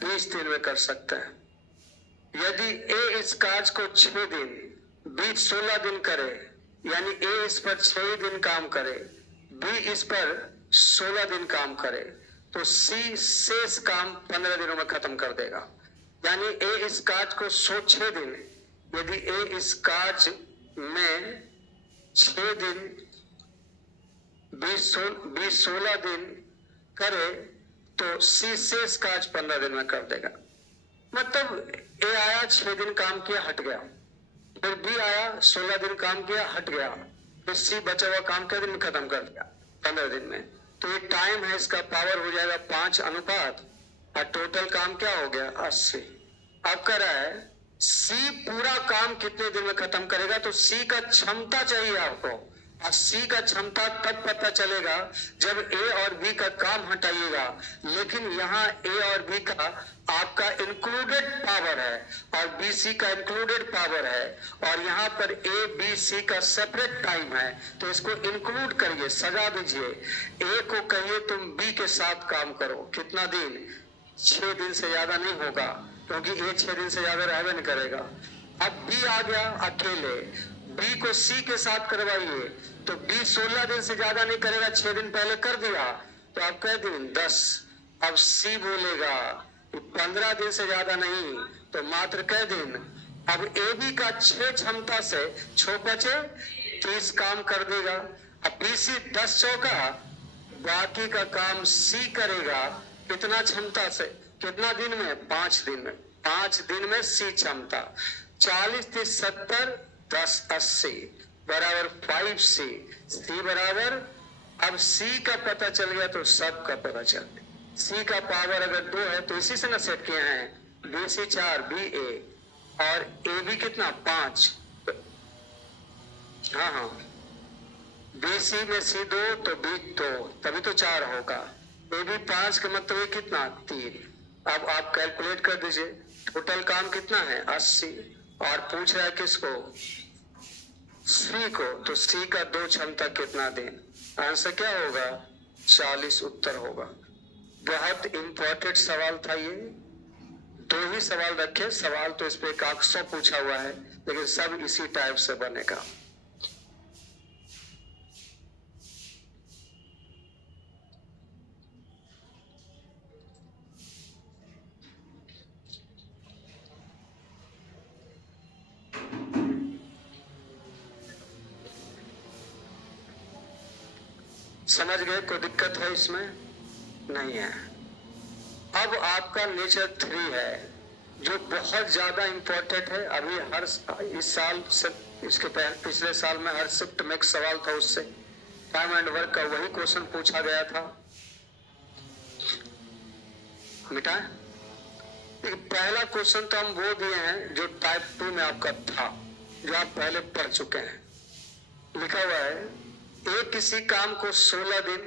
20 दिन में कर सकते हैं। यदि ए इस कार्य को 6 दिन, बी 16 दिन करे, यानी ए इस पर 6 दिन काम करे, बी इस पर 16 दिन काम करे, तो सी शेष काम 15 दिनों में खत्म कर देगा। यानी ए इस कार्य को 6 दिन, यदि ए इस कार्य में 6 दिन, बी 16 दिन करे, तो सी शेष कार्य 15 दिन में कर देगा। मतलब ए आया 6 दिन काम किया हट गया, फिर बी आया 16 दिन काम किया हट गया, फिर सी बचा हुआ काम कितने दिन में खत्म कर दिया? 15 दिन में। तो ये टाइम है, इसका पावर हो जाएगा 5 अनुपात, और टोटल काम क्या हो गया? 80। अब कह रहा है सी पूरा काम कितने दिन में खत्म करेगा, तो सी का क्षमता चाहिए आपको, और सी का क्षमता तब पता चलेगा जब ए और बी का काम हटाइएगा। लेकिन यहाँ ए और बी का आपका इंक्लूडेड पावर है और बी सी का इंक्लूडेड पावर है, और यहाँ पर ए बी सी का सेपरेट टाइम है, तो इसको इंक्लूड करिए, सजा दीजिए। ए को कहिए तुम बी के साथ काम करो, कितना दिन? 6 दिन से ज्यादा नहीं होगा, क्योंकि ए 6 दिन से ज्यादा रहबे नहीं करेगा। अब बी आ गया अकेले, बी को सी के साथ करवाइए, तो बी 16 दिन से ज्यादा नहीं करेगा, 6 दिन पहले कर दिया, तो आप कह दिन 10। अब सी बोलेगा 15 दिन से ज्यादा नहीं, तो मात्र कह दिन। अब ए बी का 6 क्षमता से 6 बचे 30 काम कर देगा। अब बी सी 10 चौका, बाकी का काम सी करेगा कितना क्षमता से? कितना दिन में? 5 दिन में। 5 दिन में सी क्षमता 40 30 70 10 80 बराबर 5 सी बराबर, अब सी का पता चल गया तो सब का पता चल गया। सी का पावर अगर 2 है तो इसी से ना सेट किए हैं, बी सी 4 बी ए, और ए बी कितना? 5। हाँ, बी सी में सी 2 तो बी 2, तभी तो 4 होगा। ए बी 5 का मतलब कितना? 3। अब आप कैलकुलेट कर दीजिए, टोटल काम कितना है? 80, और पूछ रहा है किसको? सी को, तो सी का 2 क्षमता कितना दिन? आंसर क्या होगा? 40 उत्तर होगा। बहुत इंपॉर्टेंट सवाल था ये, 2 ही सवाल रखे, सवाल तो इस पे 100 पूछा हुआ है, लेकिन सब इसी टाइप से बनेगा। समझ गए? कोई दिक्कत है इसमें? नहीं है। अब आपका नेचर 3 है जो बहुत ज्यादा इंपॉर्टेंट है। अभी हर इस साल से इसके पिछले साल में हर शिफ्ट में एक सवाल था, उससे टाइम एंड वर्क का वही क्वेश्चन पूछा गया था। मिटा पहला क्वेश्चन तो हम वो दिए हैं जो टाइप 2 में आपका था, जो आप पहले पढ़ चुके हैं। लिखा हुआ है एक किसी काम को 16 दिन।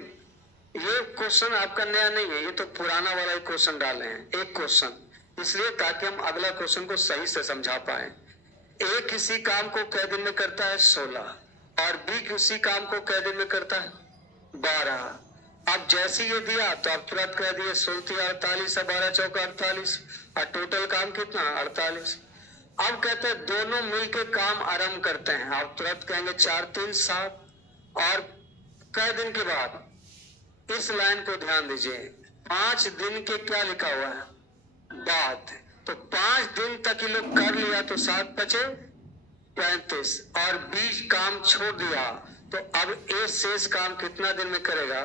ये क्वेश्चन आपका नया नहीं है, ये तो पुराना वाला क्वेश्चन डाले हैं एक क्वेश्चन, इसलिए ताकि हम अगला क्वेश्चन को सही से समझा पाए। ए किसी काम को कै दिन में करता है 16, और बी किसी काम को कै दिन में करता है 12। अब जैसे ये दिया तो आप तुरंत कह दिए 16 48 है, 12 चौका 48, और टोटल काम कितना 48। अब कहते हैं दोनों मिलकर काम आरंभ करते हैं। आप तुरंत कहेंगे 4 3 7, और कै दिन के बाद। इस लाइन को ध्यान दीजिए, 5 दिन के क्या लिखा हुआ है बाद। तो 5 दिन तक ये लोग कर लिया तो 7 बचे 35, और 20 काम छोड़ दिया तो अब ए शेष काम कितना दिन में करेगा,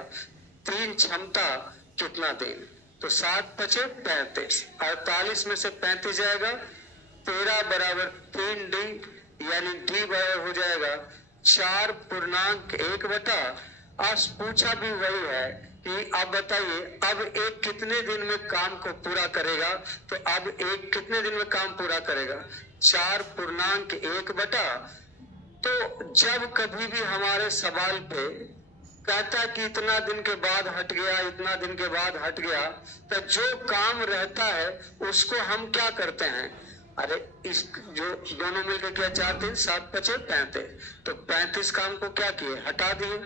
3 क्षमता कितना दिन, तो 7 बचे 35, 48 में से 35 जाएगा, 13 बराबर 3D, यानी D बराबर हो जाएगा 4.1 आज पूछा भी वही है कि अब बताइए अब एक कितने दिन में काम को पूरा करेगा। तो अब एक कितने दिन में काम पूरा करेगा 4.1। तो जब कभी भी हमारे सवाल पे कहता कि इतना दिन के बाद हट गया, इतना दिन के बाद हट गया, तो जो काम रहता है उसको हम क्या करते हैं, अरे इस जो दोनों मिलकर किया 4 3 7 बचे 35, तो 35 काम को क्या किए हटा दिए।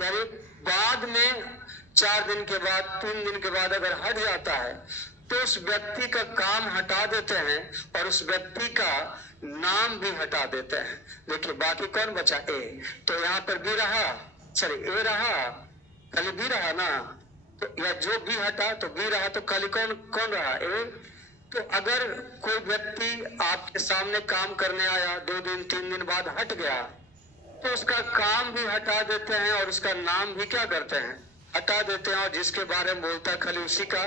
यानी बाद में 4 दिन के बाद 3 दिन के बाद अगर हट जाता है तो उस व्यक्ति का काम हटा देते हैं और उस व्यक्ति का नाम भी हटा देते हैं। देखिए बाकी कौन बचा ए, तो यहाँ पर बी रहा, सॉरी ए रहा, खाली बी रहा ना, तो या जो बी हटा तो बी रहा, तो खाली कौन कौन रहा ए। तो अगर कोई व्यक्ति आपके सामने काम करने आया 2 दिन 3 दिन बाद हट गया तो उसका काम भी हटा देते हैं और उसका नाम भी क्या करते हैं हटा देते हैं, और जिसके बारे में बोलता है खाली उसी का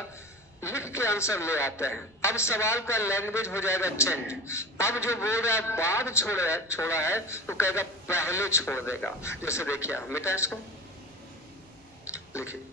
लिख के आंसर ले आते हैं। अब सवाल का लैंग्वेज हो जाएगा चेंज। अब जो बोल रहा है बाद छोड़ा है तो कहेगा पहले छोड़ देगा। जैसे देखिए मिटा इसको, लिखिए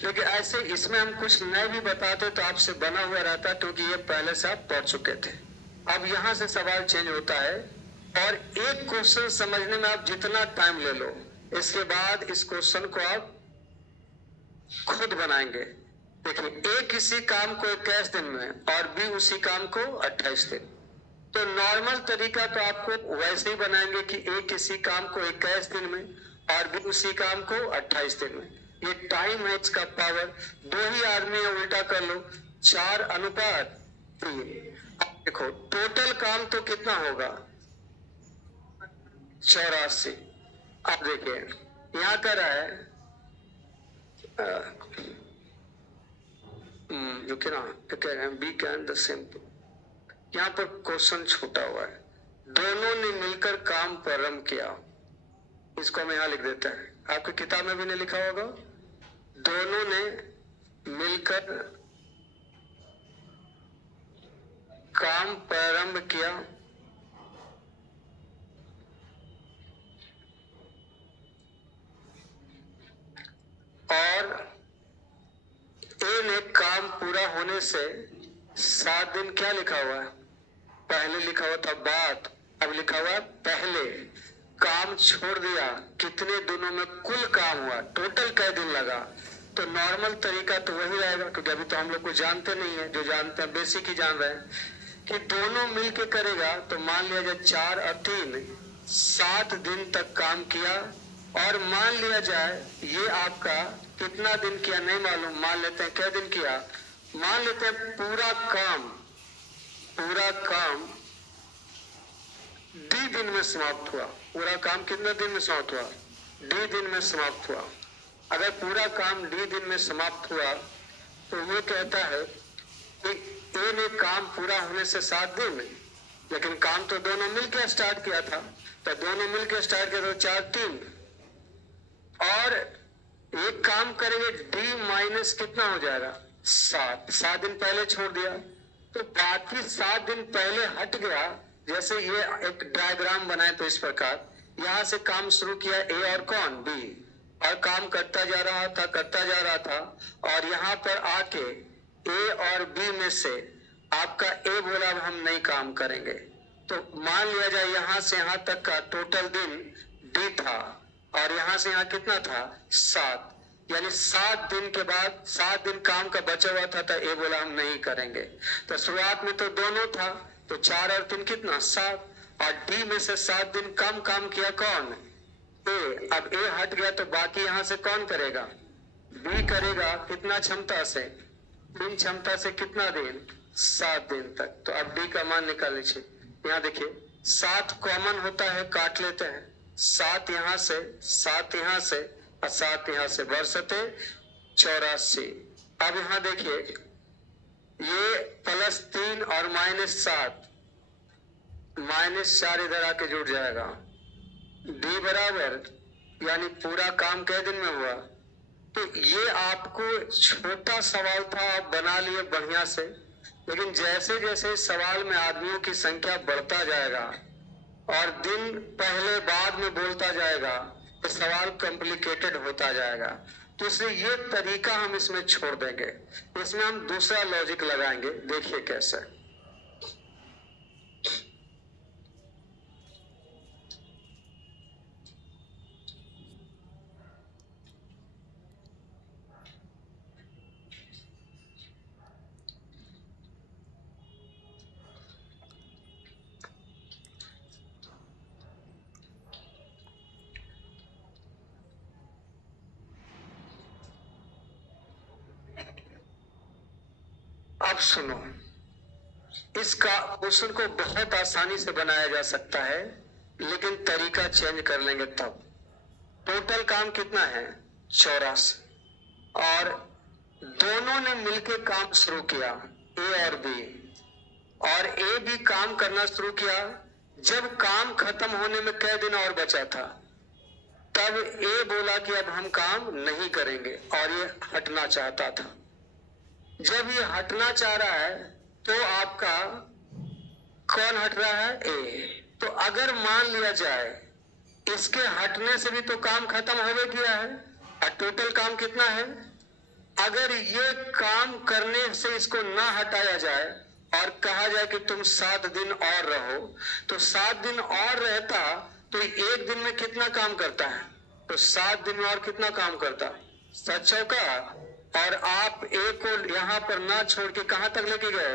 क्योंकि ऐसे इसमें हम कुछ नए भी बताते तो आपसे बना हुआ रहता, क्योंकि ये पहले से आप पढ़ चुके थे। अब यहाँ से सवाल चेंज होता है, और एक क्वेश्चन समझने में आप जितना टाइम ले लो, इसके बाद इस क्वेश्चन को आप खुद बनाएंगे। देखिए ए किसी काम को 21 दिन में और बी उसी काम को 28 दिन। तो नॉर्मल तरीका तो आपको वैसे ही बनाएंगे कि ए किसी काम को 21 दिन में और बी उसी काम को 28 दिन में। ये टाइम है, इसका पावर 2 ही आदमी है, उल्टा कर लो 4:3। देखो टोटल काम तो कितना होगा 84। अब देखिए यहाँ कर रहा है जो कि ना कह रहे हैं बी कैन द सेम। यहाँ पर क्वेश्चन छूटा हुआ है, दोनों ने मिलकर काम प्रारंभ किया। इसको हम यहाँ लिख देते हैं, आपकी किताब में भी नहीं लिखा होगा। दोनों ने मिलकर काम प्रारंभ किया और ए ने काम पूरा होने से 7 दिन क्या लिखा हुआ है, पहले लिखा हुआ था बाद, अब लिखा हुआ है पहले। काम छोड़ दिया, कितने दिनों में कुल काम हुआ, टोटल कै दिन लगा। तो नॉर्मल तरीका तो वही रहेगा, क्योंकि अभी तो हम लोग को जानते नहीं है, जो जानते हैं बेसिक ही जान रहे हैं कि दोनों मिलके करेगा। तो मान लिया जाए 4 और 3 7 दिन तक काम किया, और मान लिया जाए ये आपका कितना दिन किया नहीं मालूम, मान लेते हैं क्या दिन किया, मान लेते हैं पूरा काम डी दिन में समाप्त हुआ। पूरा काम कितने दिन में समाप्त हुआ? डी दिन में समाप्त हुआ। अगर पूरा काम डी दिन में समाप्त हुआ तो वो कहता है कि ए ने काम पूरा होने से 7 दिन, लेकिन काम तो दोनों मिलकर स्टार्ट किया था, तो दोनों मिलकर स्टार्ट किया तो 4 3, और एक काम करेंगे डी माइनस कितना हो जाएगा 7 दिन पहले छोड़ दिया, तो बाकी 7 दिन पहले हट गया। जैसे ये एक डायग्राम बनाए तो इस प्रकार, यहां से काम शुरू किया ए और कौन बी, और काम करता जा रहा था, और यहाँ पर आके ए और बी में से आपका ए बोला अब हम नहीं काम करेंगे, तो मान लिया जाए यहां से यहां तक का टोटल दिन डी था, और यहां से यहां कितना था 7, यानी 7 दिन के बाद 7 दिन काम का बचा हुआ था, तो ए बोला हम नहीं करेंगे। तो शुरुआत में तो दोनों था, तो 4 और 3 कितना 7, और डी में से 7 दिन कम काम किया कौन ए। अब ए हट गया तो बाकी यहां से कौन करेगा, बी करेगा। कितना क्षमता से 3 क्षमता से कितना दिन 7 दिन तक। तो अब डी का मान निकाल लीजिए। यहाँ देखिए 7 कॉमन होता है, काट लेते हैं, 7 यहाँ से 7 यहाँ से और 7 यहाँ से, बरसते 84। अब यहाँ देखिए ये +3 और -7, -4 इधर आके जुड़ जाएगा, डी बराबर, यानी पूरा काम कै दिन में हुआ। तो ये आपको छोटा सवाल था, आप बना लिए बढ़िया से, लेकिन जैसे जैसे सवाल में आदमियों की संख्या बढ़ता जाएगा और दिन पहले बाद में बोलता जाएगा, तो सवाल कॉम्प्लिकेटेड होता जाएगा। तो इसलिए ये तरीका हम इसमें छोड़ देंगे, इसमें हम दूसरा लॉजिक लगाएंगे। देखिए कैसे। अब सुनो, इसका क्वेश्चन को बहुत आसानी से बनाया जा सकता है, लेकिन तरीका चेंज कर लेंगे तब। टोटल काम कितना है 84, और दोनों ने मिलकर काम शुरू किया ए और बी, और ए भी काम करना शुरू किया। जब काम खत्म होने में कई दिन और बचा था, तब ए बोला कि अब हम काम नहीं करेंगे, और ये हटना चाहता था। जब ये हटना चाह रहा है तो आपका कौन हट रहा है ए। तो अगर मान लिया जाए इसके हटने से भी तो काम खत्म हो गया है, और टोटल काम कितना है, अगर ये काम करने से इसको ना हटाया जाए और कहा जाए कि तुम 7 दिन और रहो, तो 7 दिन और रहता तो एक दिन में कितना काम करता है, तो 7 दिन में और कितना काम करता 7 चौका, और आप ए को यहाँ पर ना छोड़ के कहां तक लेके गए,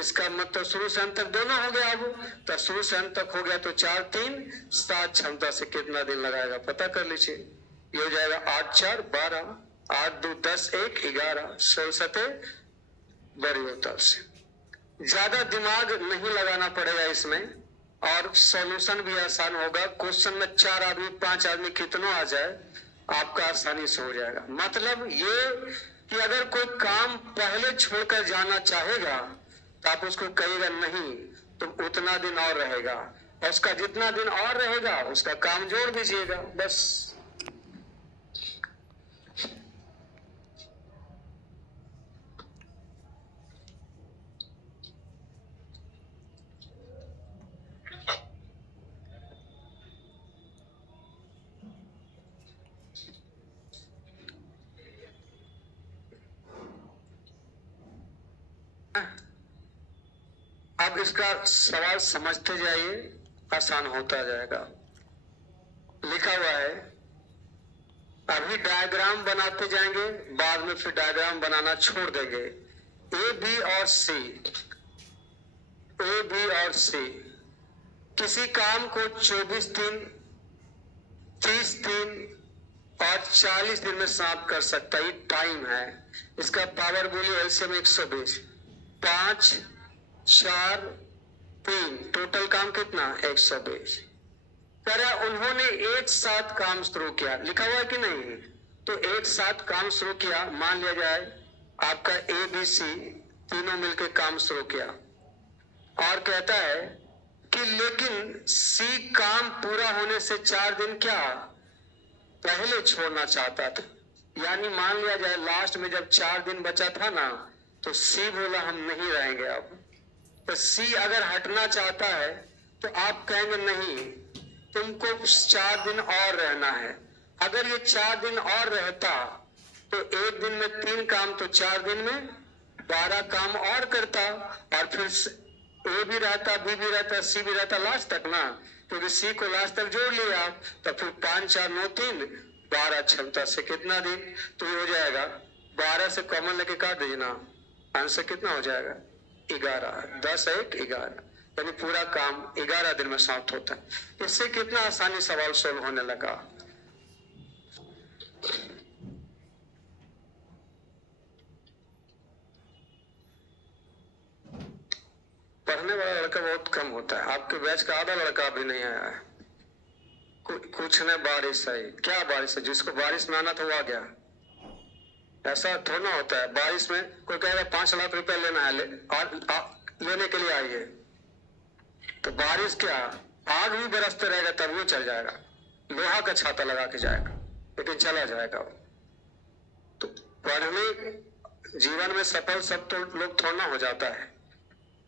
इसका मतलब शुरू से अंत तक दोनों हो गया। अब तो शुरू से अंत तक हो गया, तो 4 3 7 क्षमता से कितना दिन लगाएगा पता कर लीजिए। ये हो जाएगा 8 4 12, 8 2 10 1 11, 16 7 बड़ी होता से। ज्यादा दिमाग नहीं लगाना पड़ेगा इसमें, और सॉल्यूशन भी आसान होगा। क्वेश्चन में 4 आदमी 5 आदमी कितना आ जाए, आपका आसानी से हो जाएगा। मतलब ये कि अगर कोई काम पहले छोड़कर जाना चाहेगा तो आप उसको कहिएगा नहीं, तुम उतना दिन और रहेगा, और उसका जितना दिन और रहेगा उसका काम जोड़ दीजिएगा, बस। अब इसका सवाल समझते जाइए, आसान होता जाएगा। लिखा हुआ है, अभी डायग्राम बनाते जाएंगे, बाद में फिर डायग्राम बनाना छोड़ देंगे। ए बी और सी, ए बी और सी किसी काम को 24 दिन, 30 दिन और 40 दिन में समाप्त कर सकता है। ये टाइम है। इसका पावर बोलिए एलसीएम 120, 5 4 3, टोटल काम कितना 120। करा उन्होंने एक साथ काम शुरू किया, लिखा हुआ है कि नहीं? तो एक साथ काम शुरू किया, मान लिया जाए आपका ए बी सी तीनों मिलकर काम शुरू किया, और कहता है कि लेकिन सी काम पूरा होने से 4 दिन क्या पहले छोड़ना चाहता था। यानी मान लिया जाए लास्ट में जब 4 दिन बचा था ना, तो सी बोला हम नहीं रहेंगे अब। तो सी अगर हटना चाहता है तो आप कहेंगे नहीं, तुमको 4 दिन और रहना है। अगर ये 4 दिन और रहता तो एक दिन में 3 काम, तो 4 दिन में 12 काम और करता, और फिर ए भी रहता, बी भी रहता, सी भी रहता लास्ट तक ना, क्योंकि सी को लास्ट तक जोड़ लिया। तो फिर 5 4 9 3 12 क्षमता से कितना दिन, तो ये हो जाएगा 12 से कॉमन लेके काट दीजिए ना, आंसर कितना हो जाएगा 11, 10 1 11, यानी पूरा काम 11 दिन में समाप्त होता है। इससे कितना आसानी सवाल सोल्व होने लगा। पढ़ने वाला लड़का बहुत कम होता है। आपके बैच का आधा लड़का भी नहीं आया है। कुछ ने बारिश है, क्या बारिश है, जिसको बारिश में आना था वो आ गया। ऐसा थोड़ा होता है। बारिश में कोई कहेगा 5 लाख रुपए लेना है, लेने के लिए आइए, तो बारिश क्या, आग भी बरसते रहेगा तब वो चल जाएगा, लोहा का छाता लगा के जाएगा, लेकिन चला जाएगा वो। तो पढ़ने जीवन में सफल सब तो लोग थोड़ा हो जाता है।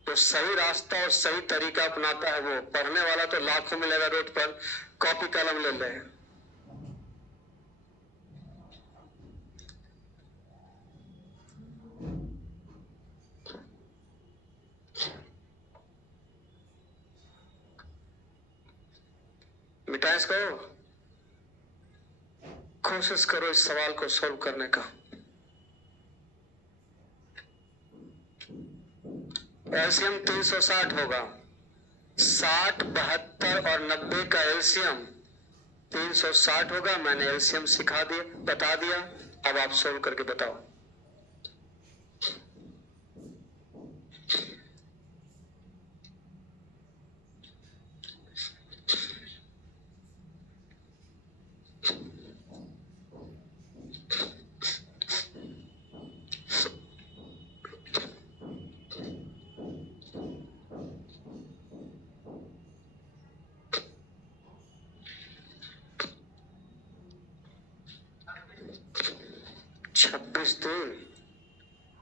तो सही रास्ता और सही तरीका अपनाता है वो। पढ़ने वाला तो लाखों मिलेगा रोड पर, कॉपी कलम ले ले। मिटाएं इसको, कोशिश करो इस सवाल को सोल्व करने का। एलसीएम 360 होगा। 60, 72 और 90 का एलसीएम 360 होगा। मैंने एलसीएम सिखा दिया, बता दिया। अब आप सोल्व करके बताओ।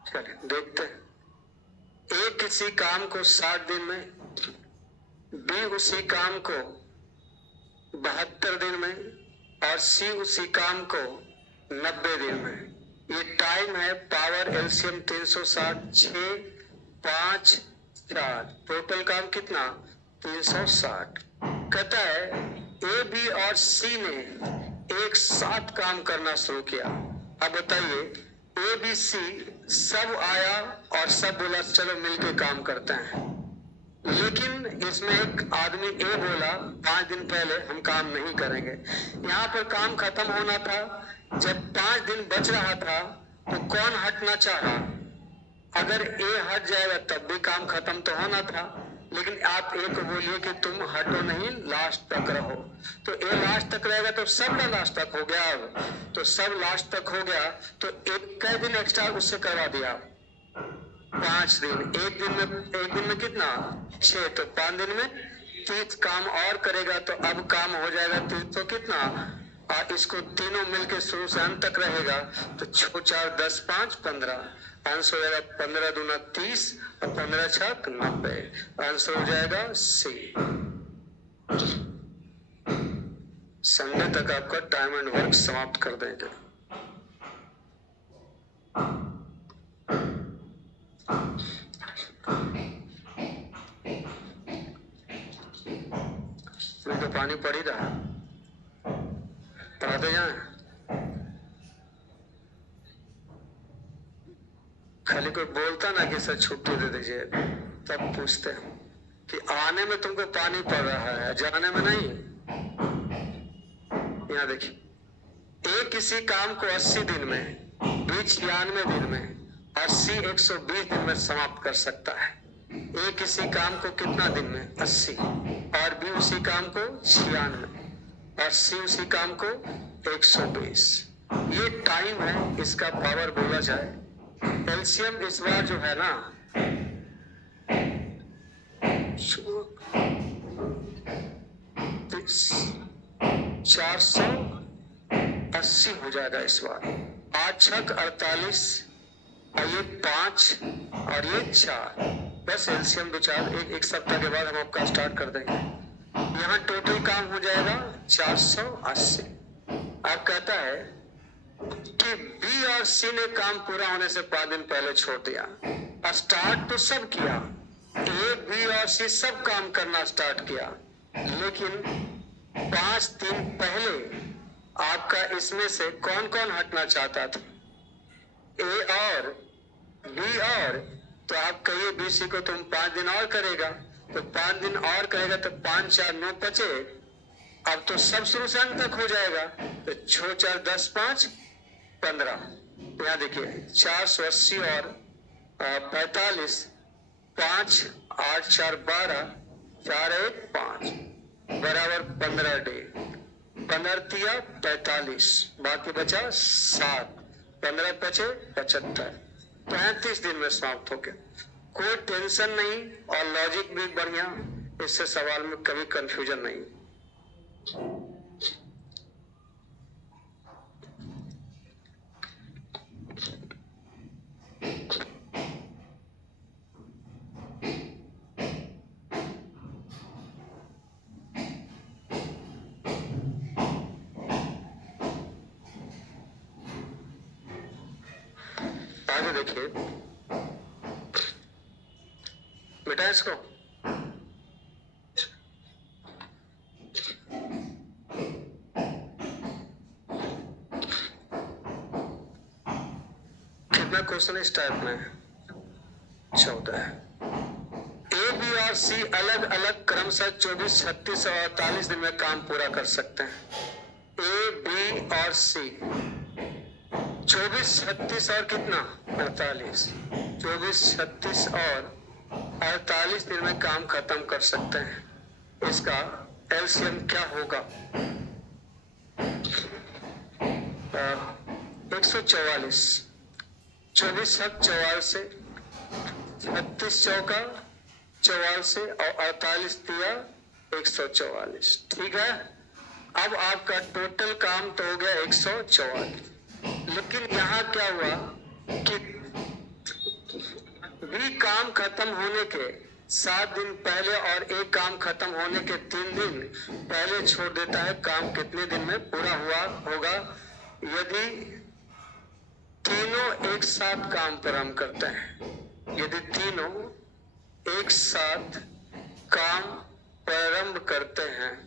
चलिए देखते हैं। ए किसी काम को 60 दिन में, बी उसी काम को 72 दिन में, और सी उसी काम को 90 दिन में। ये टाइम है। पावर एलसीएम 360, 6 5 4, टोटल काम कितना 360। कहता है ए बी और सी ने एक साथ काम करना शुरू किया। अब बताइए, ए बी सी सब आया और सब बोला चलो मिलके काम करते हैं। लेकिन इसमें एक आदमी ए बोला 5 दिन पहले हम काम नहीं करेंगे। यहाँ पर काम खत्म होना था। जब 5 दिन बच रहा था तो कौन हटना चाहा? अगर ए हट जाएगा तब भी काम खत्म तो होना था, लेकिन आप ए को बोलिए कि तुम हटो नहीं, लास्ट तक रहो। तो ए लास्ट तक रहेगा तो सब लास्ट तक हो गया। अब तो सब लास्ट तक हो गया, तो एक कई दिन एक्स्ट्रा उससे करवा दिया, 5 दिन। एक दिन में कितना 6, तो 5 दिन में 30 काम और करेगा, तो अब काम हो जाएगा 30, तो कितना, और इसको तीनों मिलके शुरू से अंत तक रहेगा, तो 6 4 10 5 15, आंसर हो जाएगा 15 दूना 30 और 15 छक 90। आंसर हो जाएगा सी। संडे तक आपका टाइम एंड वर्क समाप्त कर देंगे। तो पानी पड़ ही रहा है। पढ़ते जाए। खाली कोई बोलता ना कि सर छुट्टी दे दीजिए, तब पूछते हैं कि आने में तुमको पानी पड़ रहा है, जाने में नहीं। यहाँ देखिए, एक किसी काम को 80 दिन में, बी 96 दिन में, और सी 120 दिन में समाप्त कर सकता है। ए किसी काम को कितना दिन में? 80, और बी उसी काम को 96, और सी उसी काम को 120। ये टाइम है, इसका पावर बोला जाए। एलसीएम इस बार जो है ना 480 हो जाएगा इस बार। 8 छक 48, और ये 5 और ये 4, बस एलसीएम 2-4 एक सप्ताह के बाद हम आपका स्टार्ट कर देंगे। यहाँ टोटल काम हो जाएगा 480। अब कहता है कि बी और सी ने काम पूरा होने से 5 दिन पहले छोड़ दिया। स्टार्ट तो सब किया, ए बी और सी सब काम करना स्टार्ट किया, लेकिन 5 दिन पहले आपका इसमें से कौन कौन हटना चाहता था? ए और बी और, तो आप कहिए बी सी को तुम 5 दिन और करेगा, तो 5 दिन और करेगा तो 5 4 9 बचे। अब तो सब शुरू से अंत तक हो जाएगा, तो 6 4 10 5 15। यहाँ देखिए 480 और 45, 5 8 4 12, 4 1 5 बराबर 15 डे। 15 तिया 45, बाकी बचा 7, 15 बचे 75, 35 दिन में समाप्त हो गया। कोई टेंशन नहीं, और लॉजिक भी बढ़िया, इससे सवाल में कभी कंफ्यूजन नहीं। आगे देखिए बेटा, इसको कितना क्वेश्चन इस टाइप में? 14 है। ए बी और सी अलग अलग क्रमशः 24 36 और 48 दिन में काम पूरा कर सकते हैं। ए बी और सी 24 36 और कितना? 48। 24 36 और 48 दिन में काम खत्म कर सकते हैं। इसका एलसीएम क्या होगा? 144। 24 हक 44 से, 36 चौका 44 से, और 48 दिया 144। ठीक है, अब आपका टोटल काम तो हो गया 144। लेकिन यहाँ क्या हुआ कि बी काम खत्म होने के 7 दिन पहले और एक काम खत्म होने के 3 दिन पहले छोड़ देता है। काम कितने दिन में पूरा हुआ होगा? यदि तीनों एक साथ काम प्रारंभ करते हैं, यदि तीनों एक साथ काम प्रारंभ करते हैं,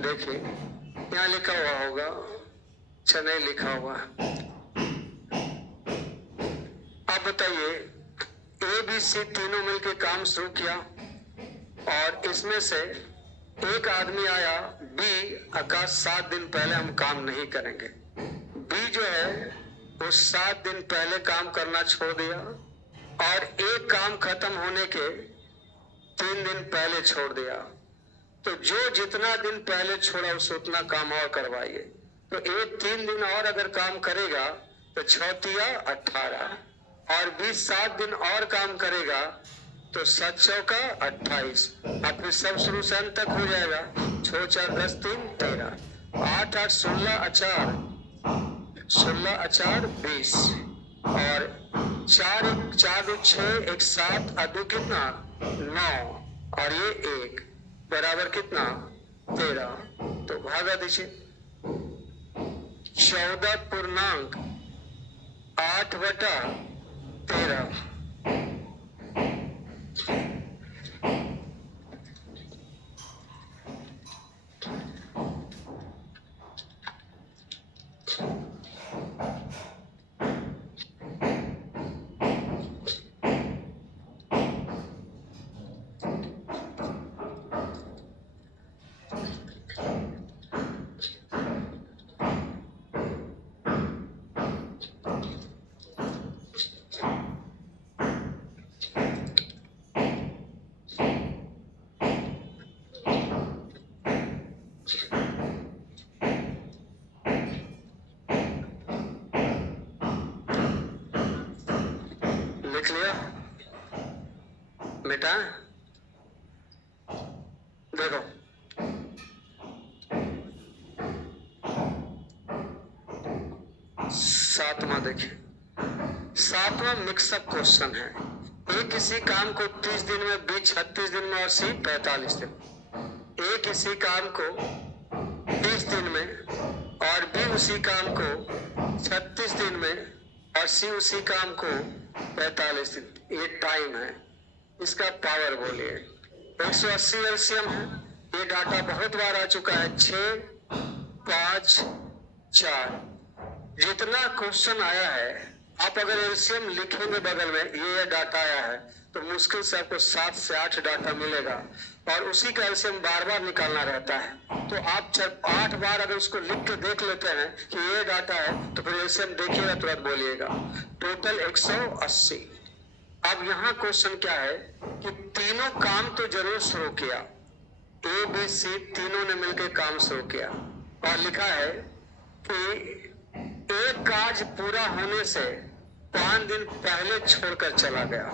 देखिए यहाँ लिखा हुआ होगा, अच्छा नहीं लिखा हुआ। आप बताइए, ए बी सी तीनों मिलकर काम शुरू किया, और इसमें से एक आदमी आया बी, आकाश 7 दिन पहले हम काम नहीं करेंगे। बी जो है वो 7 दिन पहले काम करना छोड़ दिया, और एक काम खत्म होने के 3 दिन पहले छोड़ दिया। तो जो जितना दिन पहले छोड़ा उसे उतना काम और करवाइए। तो एक 3 दिन और अगर काम करेगा तो 6 तिया 18, और 20 7 दिन और काम करेगा तो 7 चौका 28, और फिर सब शुरू से अंत तक हो जाएगा। 6 4 10 3 13, 8 8 16 अचार 16 अचार 20, और 4 1 4 2 6 1 7 और 2 कितना 9, और ये 1 बराबर कितना 13। तो भागा दीजिए 14 पूर्णांक 8/13। लिख लिया बेटा? देखो सातवां, देखिए सातवां मिक्सअप क्वेश्चन है। ए किसी काम को 30 दिन में, बी 36 दिन में और सी 45 दिन। ए किसी काम को 30 दिन में और बी उसी काम को 36 दिन में और सी उसी काम को 45 दिन। ये टाइम है, इसका पावर बोलिए। 180 एलसीएम है। ये डाटा बहुत बार आ चुका है। 6, 5, 4 जितना क्वेश्चन आया है, आप अगर एलसीएम लिखेंगे बगल में, ये डाटा आया है, तो मुश्किल से आपको 7 से 8 डाटा मिलेगा और उसी का एलसीएम बार बार निकालना रहता है। तो आप 8 बार अगर उसको लिख के देख लेते हैं कि ये डाटा है, तो फिर एलसीएम देखिएगा, तुरंत बोलिएगा। टोटल 180। अब यहाँ क्वेश्चन क्या है कि तीनों काम तो जरूर शुरू किया, ए बी सी तीनों ने मिलकर काम शुरू किया और लिखा है कि एक काज पूरा होने से 5 दिन पहले छोड़कर चला गया।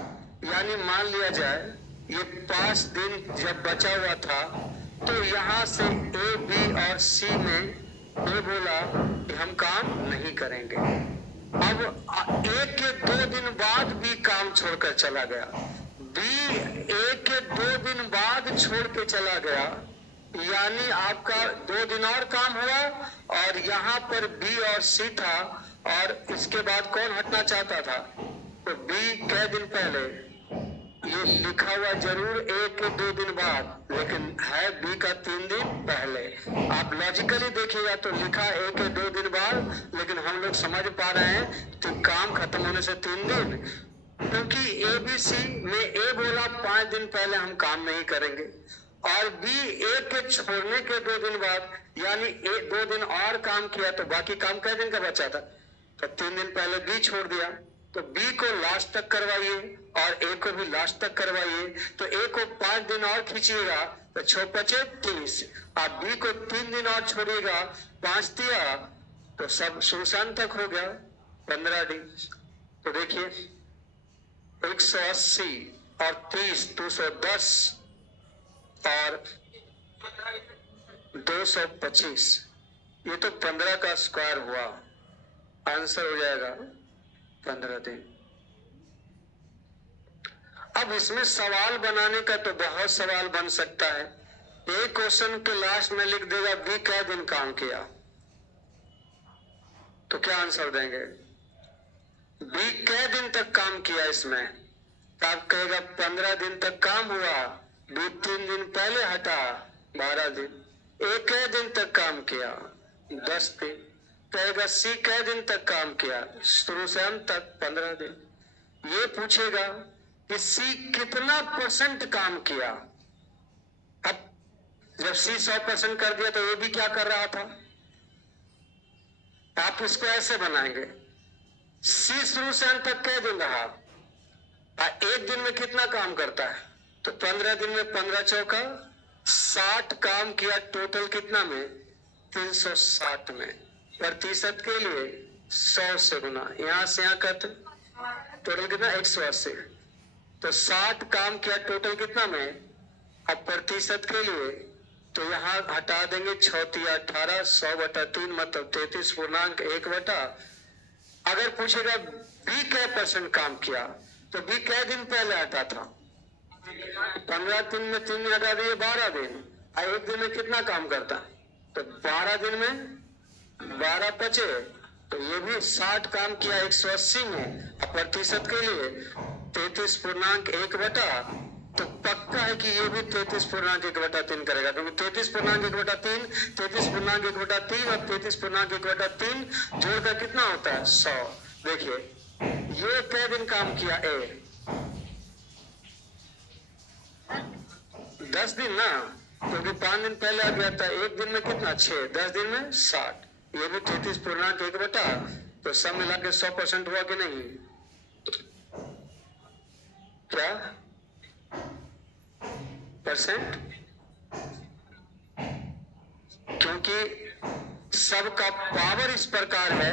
यानी मान लिया जाए ये 5 दिन जब बचा हुआ था, तो यहाँ से ए बी और सी में ए बोला कि हम काम नहीं करेंगे। अब ए के 2 दिन बाद बी काम छोड़कर चला गया, बी ए के 2 दिन बाद छोड़ के चला गया, यानी आपका 2 दिन और काम हुआ और यहाँ पर बी और सी था और इसके बाद कौन हटना चाहता था? तो बी कै दिन पहले, ये लिखा हुआ जरूर ए के 2 दिन बाद, लेकिन है बी का 3 दिन पहले। आप लॉजिकली देखिएगा तो लिखा ए के 2 दिन बाद, लेकिन हम लोग समझ पा रहे हैं तो काम खत्म होने से 3 दिन, क्योंकि ए बी सी में ए बोला 5 दिन पहले हम काम नहीं करेंगे और बी ए के छोड़ने के 2 दिन बाद, यानी ए 2 दिन और काम किया, तो बाकी काम कै दिन का बचा था? तो 3 दिन पहले बी छोड़ दिया, तो बी को लास्ट तक करवाइए और ए को भी लास्ट तक करवाइए। तो ए को 5 दिन और खींचिएगा तो 6 5 30। आप बी को 3 दिन और छोड़िएगा, 5 दिया तो सब सुनसान तक हो गया, 15 दिन। तो देखिए 180 और 30 210 और 225, ये तो 15 का स्क्वायर हुआ, आंसर हो जाएगा 15 दिन। अब इसमें सवाल बनाने का तो बहुत सवाल बन सकता है। एक क्वेश्चन के लास्ट में लिख देगा बी कै दिन काम किया, तो क्या आंसर देंगे? बी कै दिन तक काम किया इसमें, तो आप कहेगा 15 दिन तक काम हुआ, बी 3 दिन पहले हटा 12 दिन। ए कै दिन तक काम किया? 10 दिन। कहेगा सी कै दिन तक काम किया? शुरू से अंत तक 15 दिन। ये पूछेगा कि सी कितना % काम किया। अब जब सी 100% कर दिया तो ये भी क्या कर रहा था? आप इसको ऐसे बनाएंगे, सी शुरू से अंत तक कै दिन रहा, एक दिन में कितना काम करता है? तो 15 दिन में 15 चौका 60 काम किया। टोटल कितना में? 360 में। प्रतिशत के लिए 100 से गुना, यहां से यहां करते टोटल कितना? 180। तो 60 काम किया टोटल कितना में? अब प्रतिशत के लिए तो यहाँ हटा देंगे 6 × 18, 100/3 मतलब 33.1 अगर पूछेगा बी कै % काम किया, तो बी कै दिन पहले हटा था? 15 दिन में 3 दिन हटा दिए, 12 दिन। एक दिन में कितना काम करता? तो 12 दिन में 12 बचे, तो ये भी 60 काम किया 180 में, प्रतिशत के लिए 33.1 तो पक्का है कि ये भी 33.1/3 करेगा, क्योंकि 33.1/3 33.1/3 और 33.1/3 जोड़कर कितना होता है? 100। देखिए ये कै दिन काम किया? ए 10 दिन ना, क्योंकि 5 दिन पहले आ गया था। एक दिन में कितना? 6, 10 दिन में 60। ये भी 33.1 तो सब मिला के 100% हुआ कि नहीं? क्या %? क्योंकि सबका पावर इस प्रकार है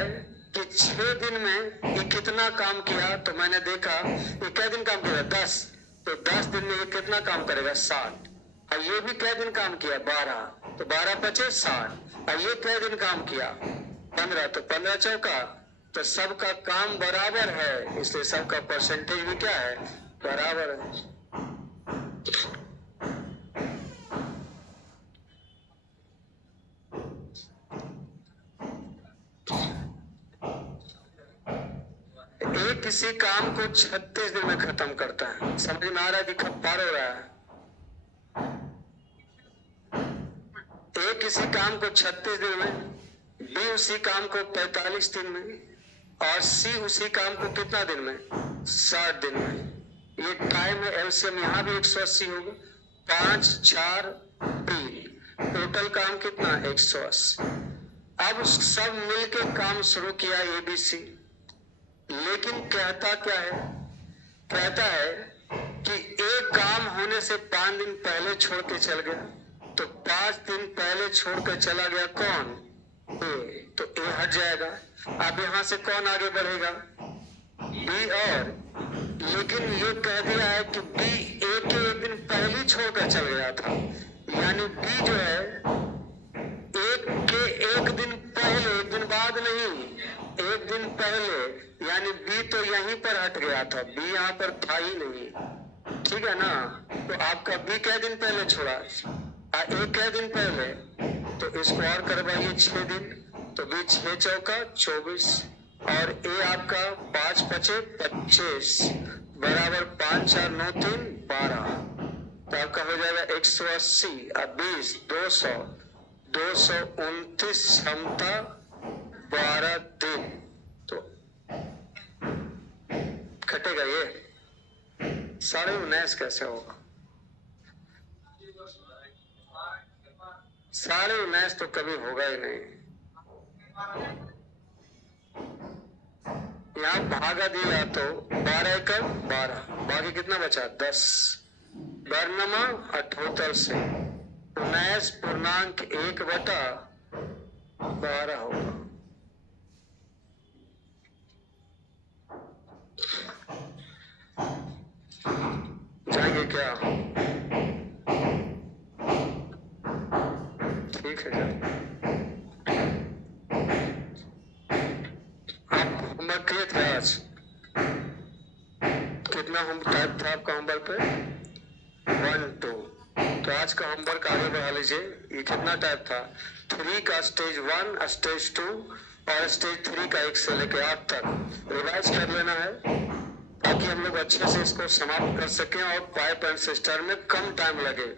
कि 6 दिन में ये कितना काम किया, तो मैंने देखा ये कै दिन काम किया, 10। तो 10 दिन में ये कितना काम करेगा, 60। और ये भी कै दिन काम किया, 12। तो 12 पचे 60। और ये कै दिन काम किया, 15। तो 15 चौका, तो सबका काम बराबर है, इसलिए सबका परसेंटेज भी क्या है, बराबर है। एक किसी काम को 36 दिन में खत्म करता है। समझ में आ रहा है कि खप्पार हो रहा है? ए किसी काम को 36 दिन में, बी उसी काम को 45 दिन में, और सी उसी काम को कितना दिन में, 60 दिन में। ये टाइम है। एलसीएम यहाँ भी 180 होगा। 5 4 3, टोटल काम कितना, 180। अब सब मिलके काम शुरू किया एबीसी, लेकिन कहता क्या है, कहता है कि एक काम होने से 5 दिन पहले छोड़ के चल गया। तो 5 दिन पहले छोड़कर चला गया कौन, ए। तो ए हट जाएगा। अब यहां से कौन आगे बढ़ेगा, बी। और लेकिन ये कह दिया है कि बी ए के एक दिन पहले ही छोड़कर चल गया था, यानी बी जो है एक के एक दिन पहले, एक दिन बाद नहीं, एक दिन पहले, यानी बी तो यहीं पर हट गया था, बी यहाँ पर था ही नहीं। ठीक है ना? तो आपका बी कै दिन पहले छोड़ा, एक कै दिन पहले, तो इसको और करवाइए 6 दिन। तो बी 6 चौका 24, और ए आपका 5 पचे 25 बराबर 5 4 9 3 12। तो आपका हो जाएगा 180 और 20 200, 229 क्षमता 12 दिन। तो घटेगा ये 19.5 कैसे होगा, 19.5 तो कभी होगा ही नहीं। यहाँ भागा दिया तो 12 एकड़ 12, बाकी कितना बचा 10। वर्णमा 78 से 19.1/12 होगा। जाएंगे क्या? ठीक है क्या? आप होमवर्क किए थे आज? कितना होम टाइप था आपका होमवर्क पे, 1 2। तो आज का होमवर्क आगे बढ़ा लीजिए। ये कितना टाइप था, 3 का स्टेज 1, स्टेज 2 और स्टेज 3 का 1 से लेकर 8 तक रिवाइज कर लेना है, ताकि हम लोग अच्छे से इसको समाप्त कर सकें और पाइप एंड सिस्टर में कम टाइम लगे।